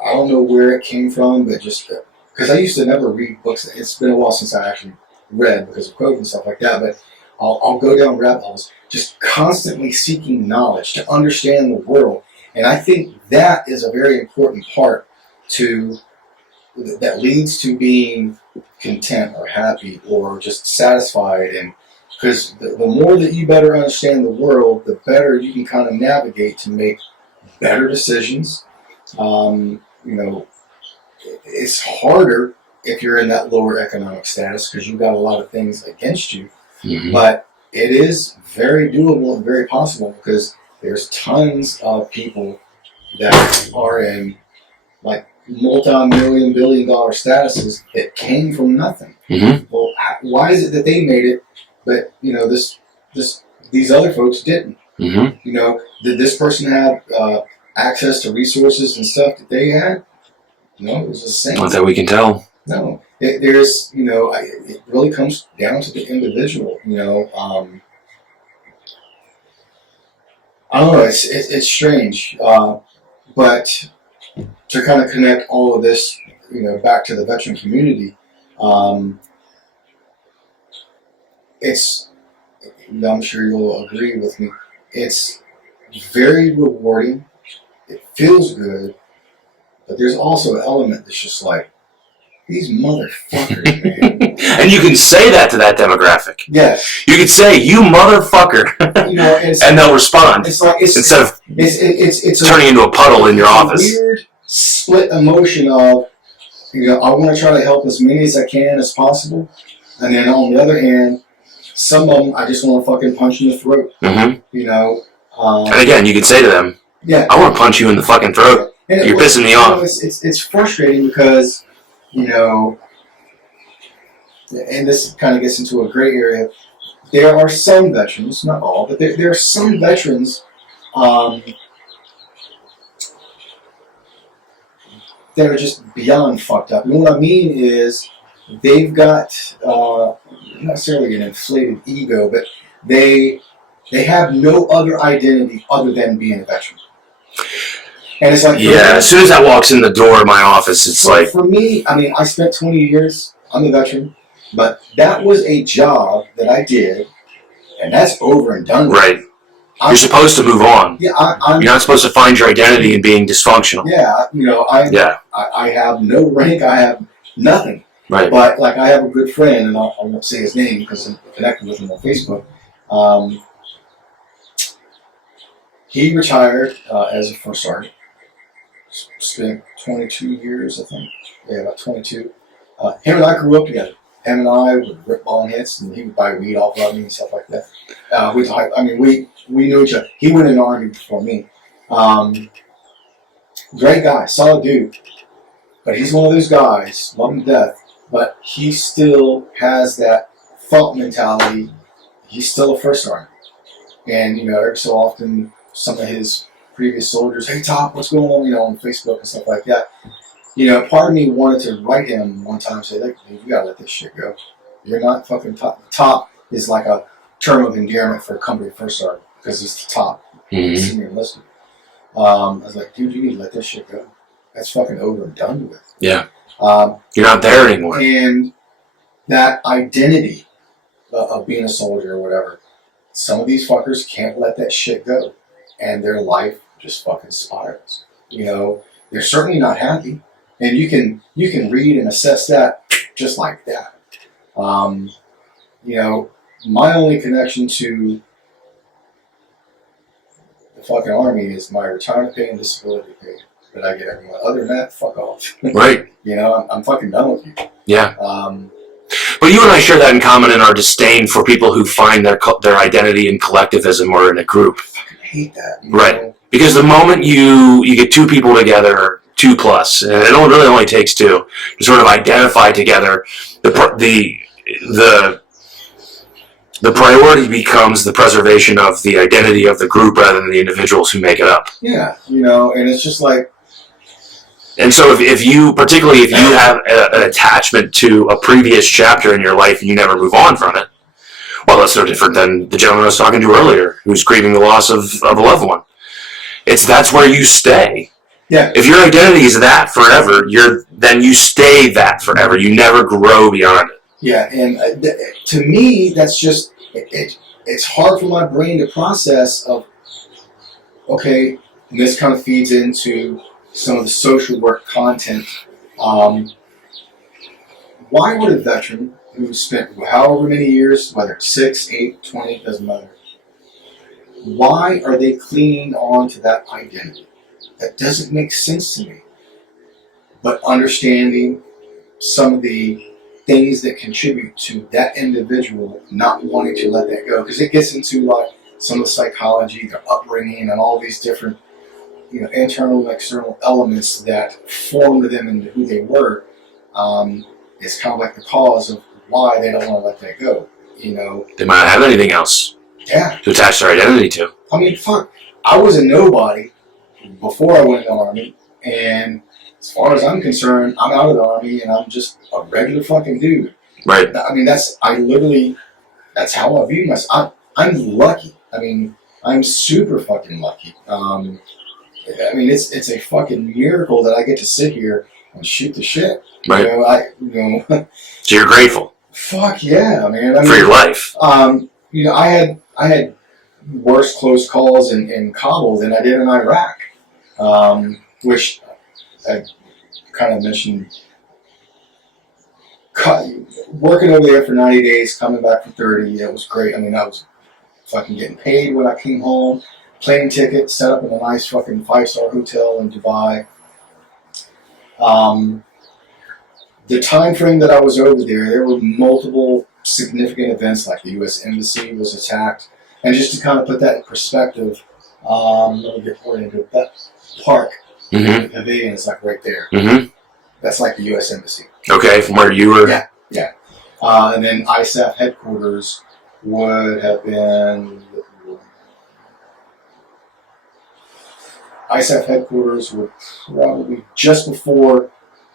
I don't know where it came from, but just because I used to never read books. It's been a while since I actually read because of COVID and stuff like that. But I'll go down rabbit holes, just constantly seeking knowledge to understand the world. And I think that is a very important part that leads to being content or happy or just satisfied. And because the more that you better understand the world, the better you can kind of navigate to make better decisions. It's harder if you're in that lower economic status because you've got a lot of things against you. But it is very doable and very possible because there's tons of people that are in like multi-million, billion-dollar statuses that came from nothing. Well, why is it that they made it, but these other folks didn't? Did this person have access to resources and stuff that they had? No, it was the same. Not that we can tell. No, it really comes down to the individual. I don't know. It's strange, but to kind of connect all of this, back to the veteran community, I'm sure you'll agree with me. It's very rewarding. It feels good, but there's also an element that's just like, these motherfuckers, man. And you can say that to that demographic. Yes. You can say, "You motherfucker," and they'll respond. It's like instead of it's turning into a puddle in your office. Weird split emotion of, I want to try to help as many as I can as possible, and then on the other hand, some of them I just want to fucking punch in the throat. And again, you can say to them, "Yeah, I want to punch you in the fucking throat. You're pissing me off." It's frustrating because, and this kind of gets into a gray area. There are some veterans, not all, but there are some veterans that are just beyond fucked up. And what I mean is they've got not necessarily an inflated ego, but they have no other identity other than being a veteran. And it's like, as soon as that walks in the door of my office, it's like, for me, I mean, I spent 20 years, I'm a veteran, but that was a job that I did, and that's over and done with. Right. You're supposed to move on. Yeah, you're not supposed to find your identity in being dysfunctional. Yeah, I have no rank, I have nothing. Right. But like, I have a good friend, and I won't say his name because I'm connected with him on Facebook. He retired as a first sergeant. Spent 22 years, I think. Yeah, about 22. Him and I grew up together. Him and I would rip ball hits, and he would buy weed off of me and stuff like that. We knew each other. He went in the Army before me. Great guy, solid dude. But he's one of those guys, love him to death, but he still has that thought mentality. He's still a first sergeant. And, every so often, some of his previous soldiers, hey, Top, what's going on, on Facebook and stuff like that. Part of me wanted to write him one time and say, look, dude, you gotta let this shit go. You're not fucking top. Top is like a term of endearment for a company first sergeant because it's the top, senior enlisted. I was like, dude, you need to let this shit go. That's fucking over and done with. Yeah. You're not there anymore. And that identity of being a soldier or whatever, some of these fuckers can't let that shit go. And their life just fucking spirals. They're certainly not happy. And you can read and assess that just like that. My only connection to the fucking Army is my retirement pay and disability pay that I get every month. Other than that, fuck off. Right. I'm fucking done with you. Yeah. But you and I share that in common in our disdain for people who find their identity in collectivism or in a group. I fucking hate that. Right. Because the moment you get two people together, 2+, and it really only takes two, to sort of identify together, the priority becomes the preservation of the identity of the group rather than the individuals who make it up. Yeah, and it's just like... And so if you have an attachment to a previous chapter in your life and you never move on from it, well, that's no different than the gentleman I was talking to earlier who's grieving the loss of a loved one. That's where you stay. Yeah. If your identity is that forever, then you stay that forever. You never grow beyond it. Yeah, and to me, that's just, it's hard for my brain to process of, okay, and this kind of feeds into some of the social work content. Why would a veteran who spent however many years, whether it's 6, 8, 20, doesn't matter, why are they clinging on to that identity? That doesn't make sense to me. But understanding some of the things that contribute to that individual not wanting to let that go, because it gets into like some of the psychology, their upbringing, and all these different, internal and external elements that formed them into who they were. It's kind of like the cause of why they don't want to let that go. They might not have anything else. Yeah. To attach their identity to. I mean, fuck. I was a nobody before I went in the Army, and as far as I'm concerned, I'm out of the Army and I'm just a regular fucking dude. Right. I mean, that's how I view myself. I'm lucky. I mean, I'm super fucking lucky. It's a fucking miracle that I get to sit here and shoot the shit. Right. So you're grateful. Fuck yeah, man. For your life. I had worse close calls in Kabul than I did in Iraq, which I kind of mentioned. Working over there for 90 days, coming back for 30, it was great. I mean, I was fucking getting paid when I came home, plane ticket, set up in a nice fucking 5-star hotel in Dubai. The time frame that I was over there were multiple significant events, like the U.S. Embassy was attacked. And just to kind of put that in perspective, let me get oriented. That park, the pavilion, is like right there. Mm-hmm. That's like the U.S. Embassy. Okay, from where you were? Yeah. And then ISAF headquarters would have been... ISAF headquarters were probably just before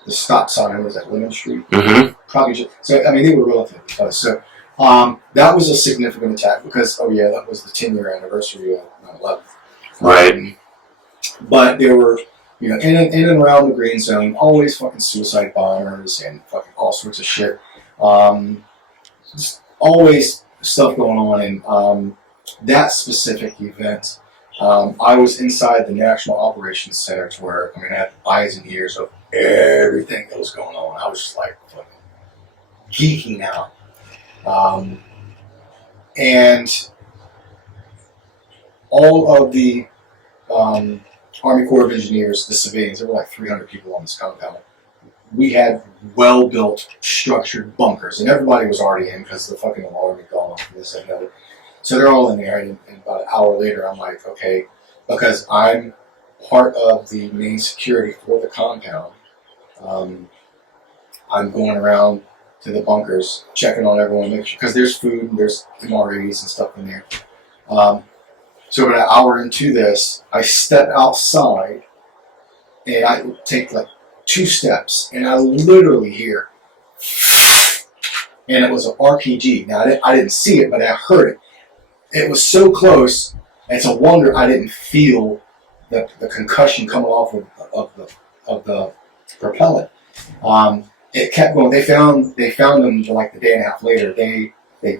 the stop sign was at Lemon Street. Mm-hmm. Probably just... So, I mean, they were relatively close. So, that was a significant attack because, that was the 10-year anniversary of 9/11. Right. But there were, in and around the green zone, always fucking suicide bombers and fucking all sorts of shit. Just always stuff going on. And that specific event, I was inside the National Operations Center to where, I had eyes and ears of everything that was going on. I was just like fucking geeking out. And all of the Army Corps of Engineers, the civilians, there were like 300 people on this compound. We had well-built, structured bunkers, and everybody was already in because the fucking alarm had gone off and this and that. So they're all in there, and about an hour later, I'm like, okay, because I'm part of the main security for the compound, I'm going around to the bunkers, checking on everyone, making sure, because there's food and there's MREs and stuff in there. So about an hour into this, I step outside and I take like 2 steps and I literally hear, and it was an RPG. Now I didn't see it, but I heard it. It was so close. It's a wonder I didn't feel the concussion coming off of the propellant. It kept going. They found them like the day and a half later. They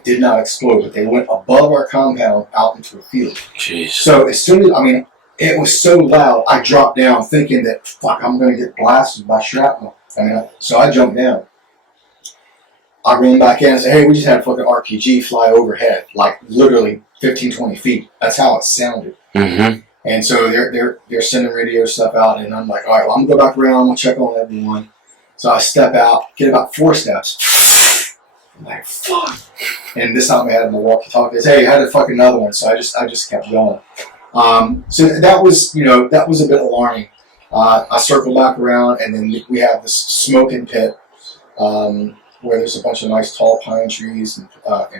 did not explode, but they went above our compound out into a field. Jeez. So as soon as, it was so loud, I dropped down thinking that, fuck, I'm going to get blasted by shrapnel. So I jumped down. I run back in and say, hey, we just had a fucking RPG fly overhead, like literally 15, 20 feet. That's how it sounded. Mm-hmm. And so they're sending radio stuff out, and I'm like, all right, well, I'm going to go back around, I'm going to check on everyone. So I step out, get about 4 steps. I'm like, fuck. And this time I had my walkie-talkie. Hey, I had a fucking another one, so I just kept going. So that was a bit alarming. I circled back around, and then we have this smoking pit where there's a bunch of nice tall pine trees and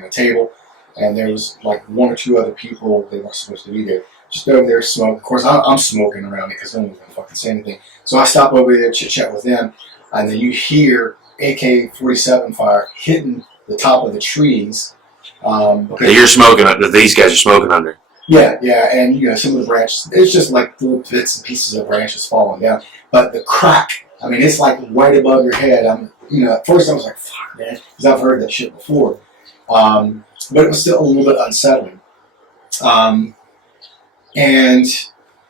a table, and there was like 1 or 2 other people. They weren't supposed to be there. Just over there smoke. Of course, I'm smoking around it because no one's gonna fucking say anything. So I stop over there, chit chat with them, and then you hear AK-47 fire hitting the top of the trees. That you're smoking. That these guys are smoking under. Yeah, and some of the branches, it's just like little bits and pieces of branches falling down. But the crack, it's like right above your head. At first I was like, fuck, man, because I've heard that shit before. But it was still a little bit unsettling. And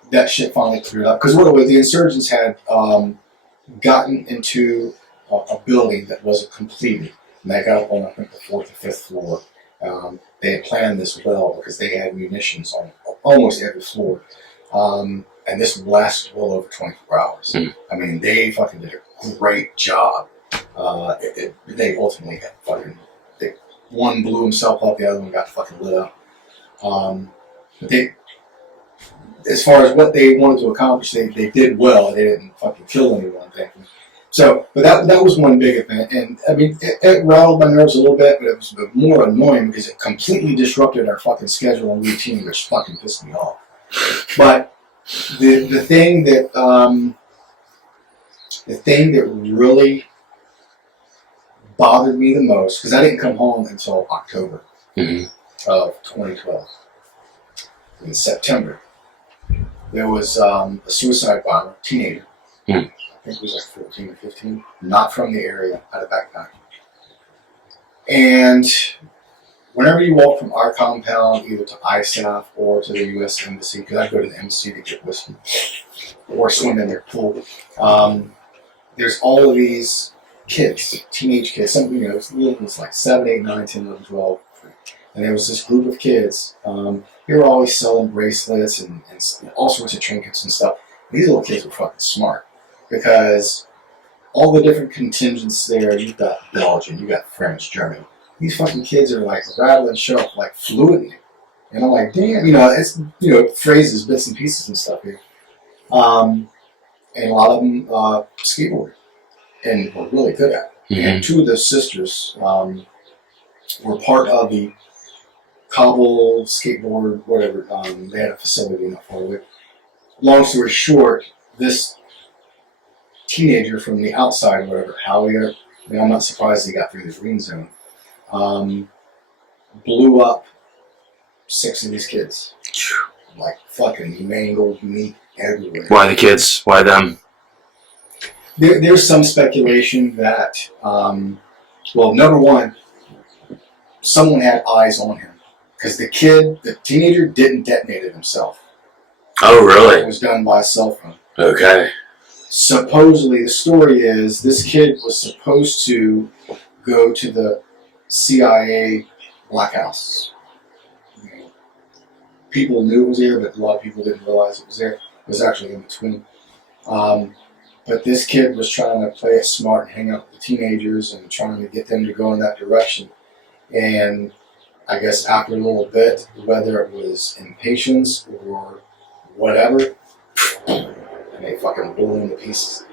that shit finally cleared up. Because what it was, the insurgents had gotten into a building that wasn't completed. And they got up on, I think, the 4th or 5th floor. They had planned this well because they had munitions on almost every floor. And this lasted well over 24 hours. Mm. They fucking did a great job. They ultimately got fucking... one blew himself up, the other one got fucking lit up. But they... As far as what they wanted to accomplish, they did well. They didn't fucking kill anyone, thankfully. So, but that was one big event, and it rattled my nerves a little bit, but it was more annoying because it completely disrupted our fucking schedule and routine, which fucking pissed me off. But the thing that really bothered me the most, because I didn't come home until October of 2012. In September, there was a suicide bomber, teenager. I think it was like 14 or 15, not from the area, had a backpack. And whenever you walk from our compound, either to ISAF or to the U.S. Embassy, because I go to the embassy to get whiskey or swim in their pool, there's all of these kids, teenage kids. Some, it was like 7, 8, 9, 10, 11, 12. And there was this group of kids. They were always selling bracelets and all sorts of trinkets and stuff. These little kids were fucking smart. Because all the different contingents there, you've got Belgian, you've got French, German. These fucking kids are like rattling shit off like fluently. And I'm like, damn, it's, phrases, bits and pieces and stuff here. And a lot of them skateboard and were really good at it. Mm-hmm. And 2 of the sisters were part of the cobble, skateboard, whatever. They had a facility not far away. Long story short, this teenager from the outside, whatever, Howier, I'm not surprised he got through the green zone, blew up 6 of these kids. Like fucking mangled meat everywhere. Why the kids? Why them? There's some speculation that, number one, someone had eyes on him. Because the teenager didn't detonate it himself. Oh, really? It was done by a cell phone. Okay. Supposedly, the story is this kid was supposed to go to the CIA Black House. People knew it was there, but a lot of people didn't realize it was there. It was actually in between. But this kid was trying to play it smart and hang out with the teenagers and trying to get them to go in that direction. And I guess after a little bit, whether it was impatience or whatever, and they fucking blew him to pieces.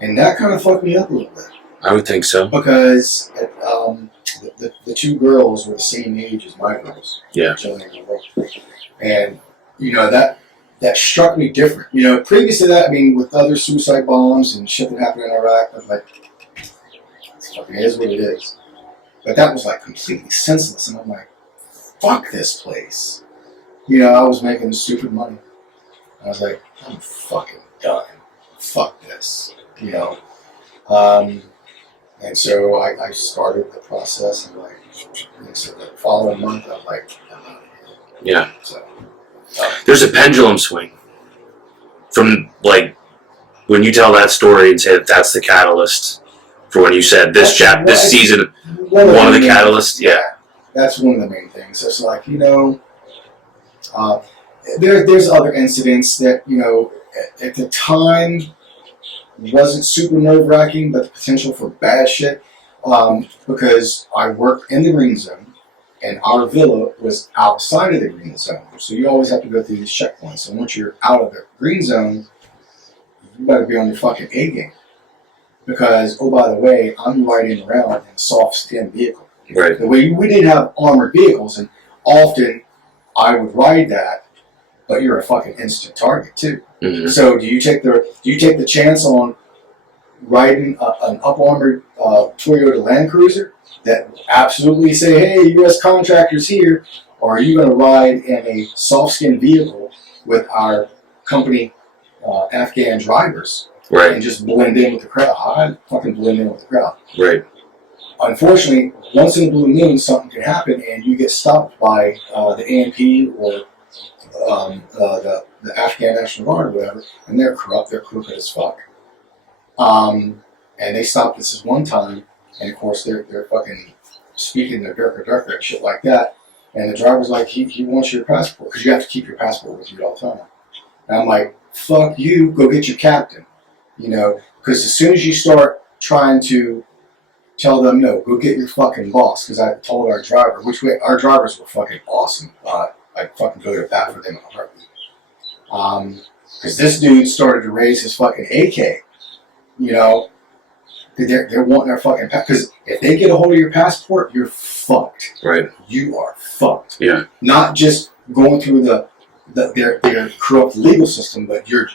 And that kind of fucked me up a little bit. I would think so. Because the 2 girls were the same age as my girls. Yeah. And that struck me different. Previous to that, I mean, with other suicide bombs and shit that happened in Iraq, I'm like, it is what it is. But that was like completely senseless, and I'm like, fuck this place. I was making stupid money. I was like, I'm fucking done. Fuck this. And so I started the process, and so the following month, I'm like, I'm out of here. Yeah. So, there's a pendulum swing from like when you tell that story and say that that's the catalyst for when you said this season, one of the catalysts. Yeah. That's one of the main things. It's like, there's other incidents that, at the time wasn't super nerve-wracking, but the potential for bad shit, because I worked in the green zone, and our villa was outside of the green zone. So you always have to go through these checkpoints. And once you're out of the green zone, you better be on your fucking A game. Because, oh, by the way, I'm riding around in a soft-skin vehicle. Right. The way we didn't have armored vehicles, and often I would ride that, but you're a fucking instant target too. Mm-hmm. So do you take the chance on riding an up armored Toyota Land Cruiser that absolutely say, hey, U.S. contractors here, or are you going to ride in a soft-skin vehicle with our company Afghan drivers? Right. And just blend in with the crowd. I fucking blend in with the crowd. Right. Unfortunately, once in a blue moon, something can happen, and you get stopped by the ANP or the Afghan National Guard or whatever, and they're corrupt, they're crooked as fuck. And they stopped us this one time, and of course they're fucking speaking their darker and shit like that. And the driver's like, he wants your passport, because you have to keep your passport with you at all the time. And I'm like, fuck you, go get your captain. Because as soon as you start trying to tell them, no, go get your fucking boss, because I told our driver, our drivers were fucking awesome. I'd fucking go to bat for them in a heartbeat. Because this dude started to raise his fucking AK, they're wanting their fucking because if they get a hold of your passport, you're fucked. Right. You are fucked. Yeah. Not just going through their corrupt legal system, but you're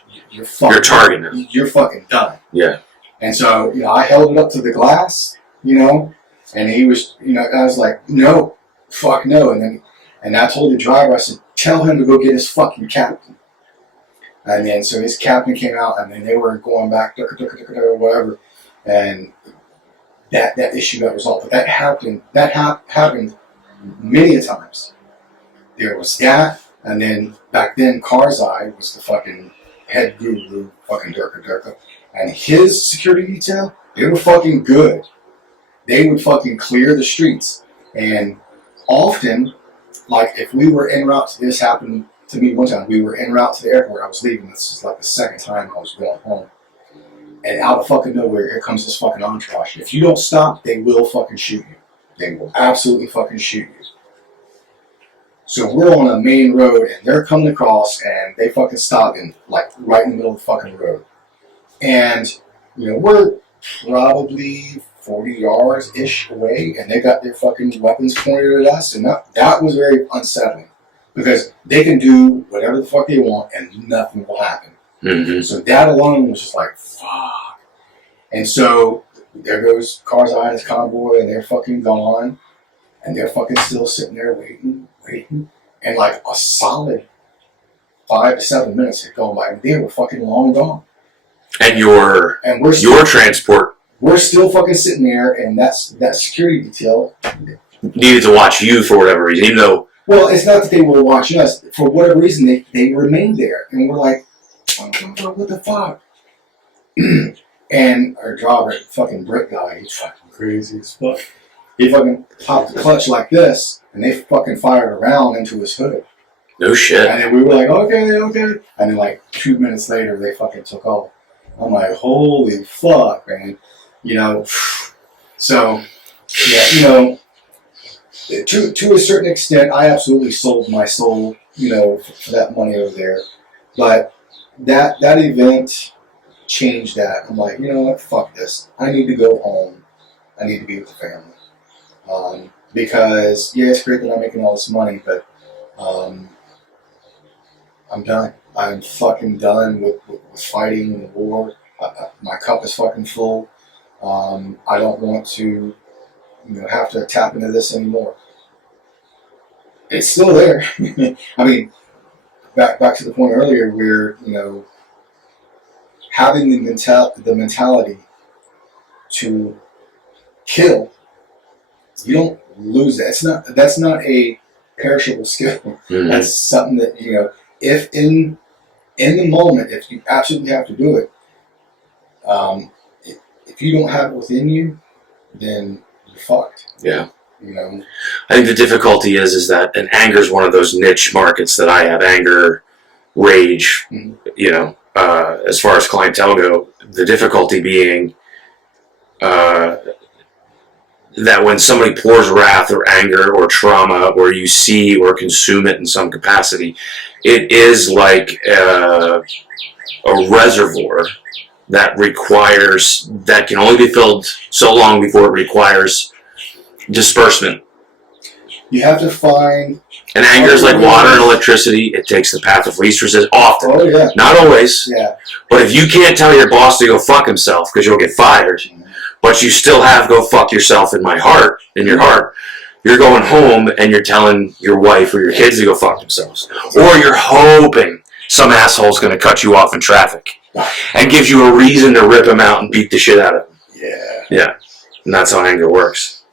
fucked. You're targeted. You're fucking done. Yeah. And so, I held it up to the glass, and he was, I was like, no, fuck no. And I told the driver, I said, tell him to go get his fucking captain. And then, so his captain came out, and then they were going back, or whatever, and that issue got resolved. But that happened many a times. There was that, and then back then, Karzai was the fucking head guru, fucking Durka. And his security detail, they were fucking good. They would fucking clear the streets. And often, like if we were en route to this, happened to me one time. We were en route to the airport. I was leaving. This is like the second time I was going home. And out of fucking nowhere, here comes this fucking entourage. If you don't stop, they will fucking shoot you. They will absolutely fucking shoot you. So we're on a main road, and they're coming across, and they fucking stop like right in the middle of the fucking road. And, we're probably 40 yards-ish away, and they got their fucking weapons pointed at us, and that was very unsettling. Because they can do whatever the fuck they want, and nothing will happen. Mm-hmm. So that alone was just like, fuck. And so, there goes Karzai and his convoy, and they're fucking gone, and they're fucking still sitting there waiting. And like a solid 5 to 7 minutes had gone by, and they were fucking long gone. And your transport, we're still fucking sitting there, and that security detail needed to watch you for whatever reason, even though. Well, it's not that they were watching us. For whatever reason, they remained there, and we're like, what the fuck? And our driver, fucking Brit guy, he's fucking crazy as fuck. He fucking popped the clutch like this, and they fucking fired a round into his hood. No shit. And then we were like, okay. And then like 2 minutes later, they fucking took off. I'm like, holy fuck, man. So, yeah, to a certain extent, I absolutely sold my soul, for that money over there. But that event changed that. I'm like, you know what, fuck this. I need to go home. I need to be with the family. Because, yeah, it's great that I'm making all this money, but I'm done. I'm fucking done with fighting and war. My cup is fucking full. I don't want to, have to tap into this anymore. It's still there. I mean, back to the point earlier where, having the mentality to kill, you don't lose that. That's not a perishable skill. Mm-hmm. That's something that, if in the moment, if you absolutely have to do it, if you don't have it within you, then you're fucked. Yeah. I think the difficulty is that, and anger is one of those niche markets that I have, anger, rage, Mm-hmm. As far as clientele go, the difficulty being that when somebody pours wrath or anger or trauma, or you see or consume it in some capacity, it is like a reservoir that can only be filled so long before it requires disbursement. You have to find... And anger is like water and electricity. It takes the path of least resistance often. Oh, yeah. Not always. Yeah. But if you can't tell your boss to go fuck himself because you'll get fired, but you still have go fuck yourself in your heart, you're going home and you're telling your wife or your kids to go fuck themselves. Or you're hoping some asshole's going to cut you off in traffic and gives you a reason to rip him out and beat the shit out of him. Yeah. Yeah. And that's how anger works.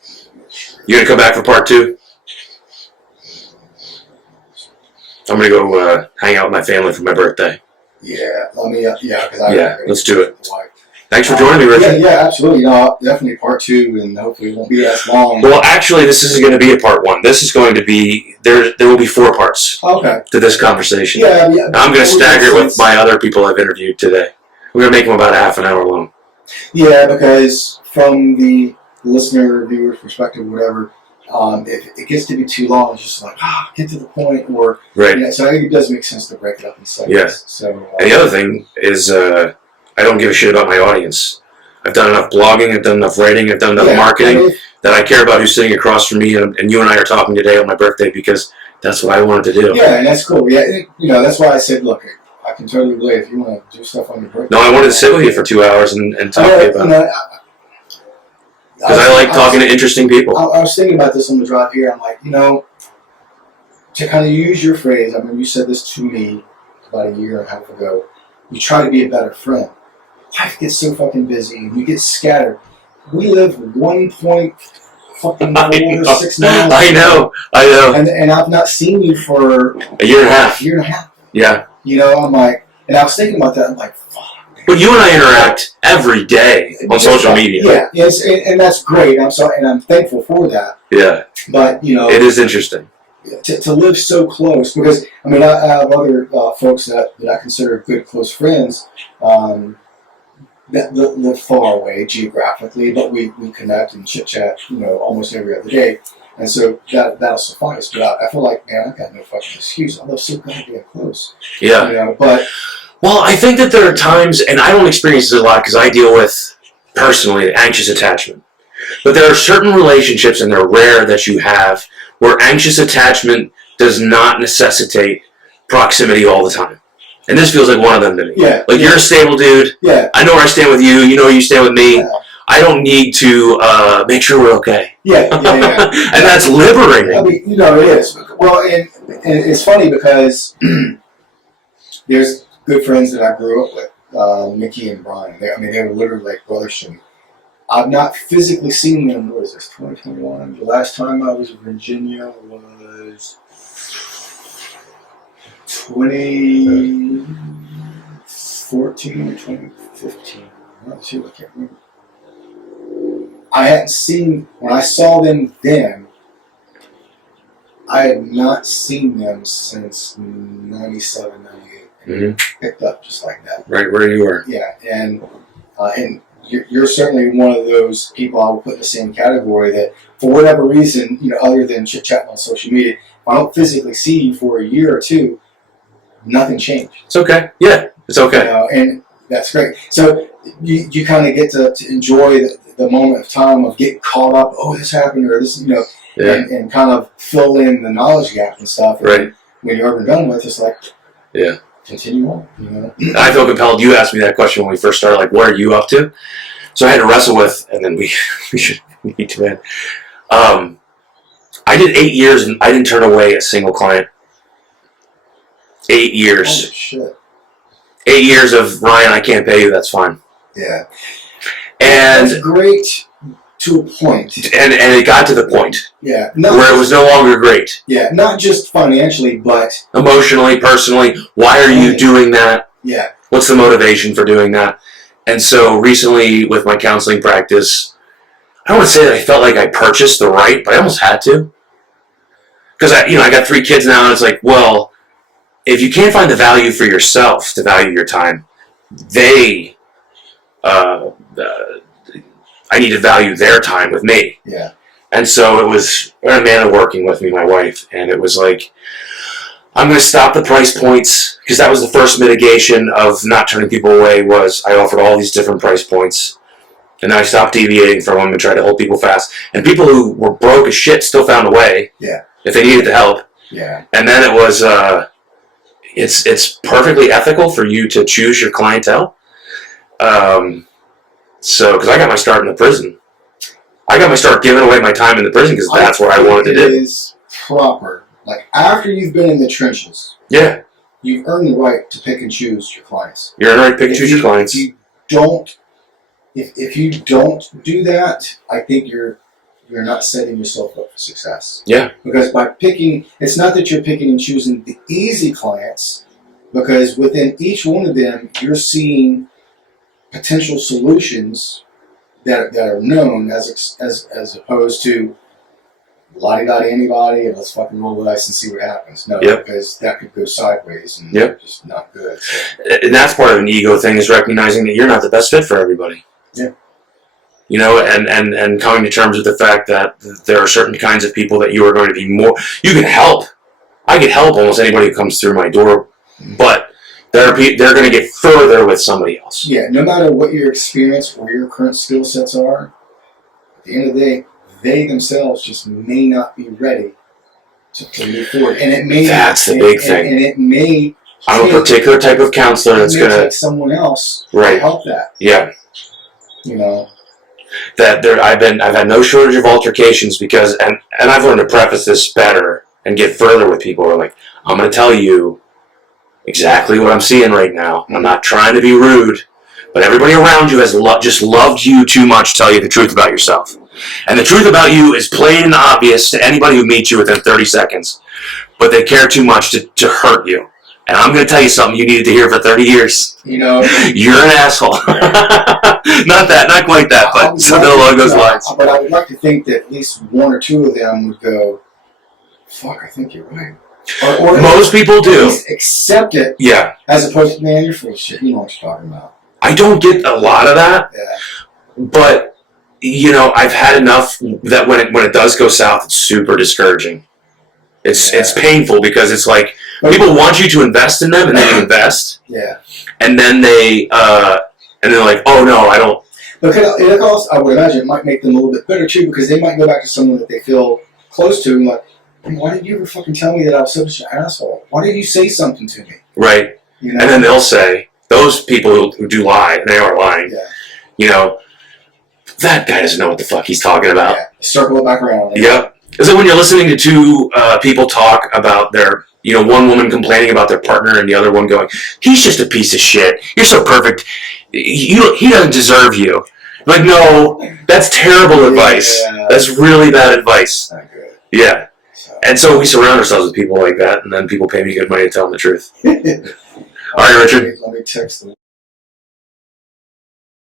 You going to come back for part 2? I'm going to go hang out with my family for my birthday. Yeah. Let's do it. Thanks for joining me, Richard. Yeah, absolutely. Definitely part 2, and hopefully it won't be as long. Well, actually, this isn't going to be a part 1. This is going to be, there will be 4 parts to this conversation. Yeah. I'm going to stagger it with my other people I've interviewed today. We're going to make them about a half an hour long. Yeah, because from the listener, viewer's perspective, whatever, if it gets to be too long, it's just like, get to the point. Or, right. Yeah, so I think it does make sense to break it up in segments. Yeah. So, and the other thing is, I don't give a shit about my audience. I've done enough blogging, I've done enough writing, I've done enough marketing that I care about who's sitting across from me, and you and I are talking today on my birthday because that's what I wanted to do. Yeah, and that's cool. Yeah, that's why I said, look, I can totally relate if you want to do stuff on your birthday. No, I wanted to sit with you for 2 hours and talk to you about it. Because I like talking to interesting people. I was thinking about this on the drive here. I'm like, to kind of use your phrase, I mean, you said this to me about a year and a half ago. You try to be a better friend. Life gets so fucking busy. We get scattered. We live 1.6 miles. I know. And I've not seen you for a year and a half. Yeah. I'm like, and I was thinking about that. I'm like, fuck. But you and I interact every day on social media. Yeah, yes, and that's great. I'm sorry, and I'm thankful for that. Yeah. But it is interesting to live so close, because I mean I have other folks that I consider good close friends that live far away geographically, but we connect and chit chat almost every other day, and so that'll suffice. But I feel like, man, I've got no fucking excuse. I love so goddamn close. Yeah. But. Well, I think that there are times, and I don't experience this a lot because I deal with, personally, anxious attachment. But there are certain relationships, and they're rare, that you have where anxious attachment does not necessitate proximity all the time. And this feels like one of them to me. Yeah. Like, you're a stable dude. Yeah. I know where I stand with you. You know where you stand with me. Yeah. I don't need to make sure we're okay. Yeah. And that's liberating. I mean, it is. Well, and it's funny because there's good friends that I grew up with, Mickey and Brian. They were literally like brothers to me. I've not physically seen them. What is this, 2021? The last time I was in Virginia was 2014 or 2015. I'm not sure, I can't remember. I hadn't seen, when I saw them then, I had not seen them since 97, 98. Mm-hmm. Picked up just like that. Right where you were. Yeah, and you're certainly one of those people I would put in the same category that, for whatever reason, other than chit-chatting on social media, if I don't physically see you for a year or two, nothing changed. It's okay. Yeah, it's okay. And that's great. So you kind of get to enjoy the moment of time of getting caught up, oh, this happened, or this, and kind of fill in the knowledge gap and stuff. And right. when you're ever done with, it's like, Yeah. continue on. You know? I feel compelled. You asked me that question when we first started, like, what are you up to? So I had to wrestle with, and then we need to end. I did 8 years and I didn't turn away a single client. 8 years. Holy shit. 8 years of, Ryan, I can't pay you, that's fine. Yeah. And that's great to a point. And it got to the point. Yeah. Where it was no longer great. Yeah. Not just financially, but emotionally, personally. Why are you doing that? Yeah. What's the motivation for doing that? And so recently with my counseling practice, I don't want to say that I felt like I purchased the right, but I almost had to. Because I got 3 kids now, and it's like, well, if you can't find the value for yourself to value your time, I need to value their time with me. Yeah. And so it was Amanda working with me, my wife, and it was like, I'm going to stop the price points, because that was the first mitigation of not turning people away, was I offered all these different price points. And then I stopped deviating from them and tried to hold people fast. And people who were broke as shit still found a way. Yeah. If they needed the help. Yeah. And then it was, it's perfectly ethical for you to choose your clientele. Because I got my start in the prison. I got my start giving away my time in the prison because that's what I wanted to do. It is proper. Like, after you've been in the trenches. Yeah. You've earned the right to pick and choose your clients. You're earned the right to pick and choose your clients. If you don't do that, I think you're not setting yourself up for success. Yeah. Because by picking, it's not that you're picking and choosing the easy clients, because within each one of them, you're seeing potential solutions that are known as opposed to la-di-da-di anybody and let's fucking roll the dice and see what happens. No, because that could go sideways and just not good. So. And that's part of an ego thing, is recognizing that you're not the best fit for everybody. Yeah. You know, and coming to terms with the fact that there are certain kinds of people that you are going to be more... You can help. I can help almost anybody who comes through my door, but they're going to get further with somebody else. Yeah, no matter what your experience or your current skill sets are, at the end of the day, they themselves just may not be ready to move forward. And it may... That's the big thing. And it may... I'm a particular type of counselor that's going to... take someone else to help that. Yeah. You know... That I've had no shortage of altercations because, and I've learned to preface this better and get further with people. Are like, I'm going to tell you exactly what I'm seeing right now. I'm not trying to be rude, but everybody around you has just loved you too much to tell you the truth about yourself. And the truth about you is plain and obvious to anybody who meets you within 30 seconds, but they care too much to hurt you. And I'm going to tell you something you needed to hear for 30 years. You know, you're an asshole. Not quite that, but something along those lines. But I would like to think that at least one or two of them would go, fuck, I think you're right. Or most people do. At least accept it. Yeah. As opposed to, man, you're full of shit. You know what you're talking about. I don't get a lot of that. Yeah. But, you know, I've had enough that when it does go south, it's super discouraging. It's painful because it's like, people want you to invest in them, and then you invest. Yeah. And then they're like, oh no, I don't. But it also, I would imagine, it might make them a little bit better too, because they might go back to someone that they feel close to and like, why didn't you ever fucking tell me that I was such an asshole? Why didn't you say something to me? Right. You know? And then they'll say, those people who do lie, they are lying. Yeah. You know, that guy doesn't know what the fuck he's talking about. Yeah. Circle it back around. Right? Yep. It's like when you're listening to two people talk about their, you know, one woman complaining about their partner and the other one going, he's just a piece of shit. You're so perfect. He doesn't deserve you. Like, no, that's terrible advice. Yeah. That's really bad advice. Not good. Yeah. And so we surround ourselves with people like that, and then people pay me good money to tell them the truth. All right, Richard. Let me text them.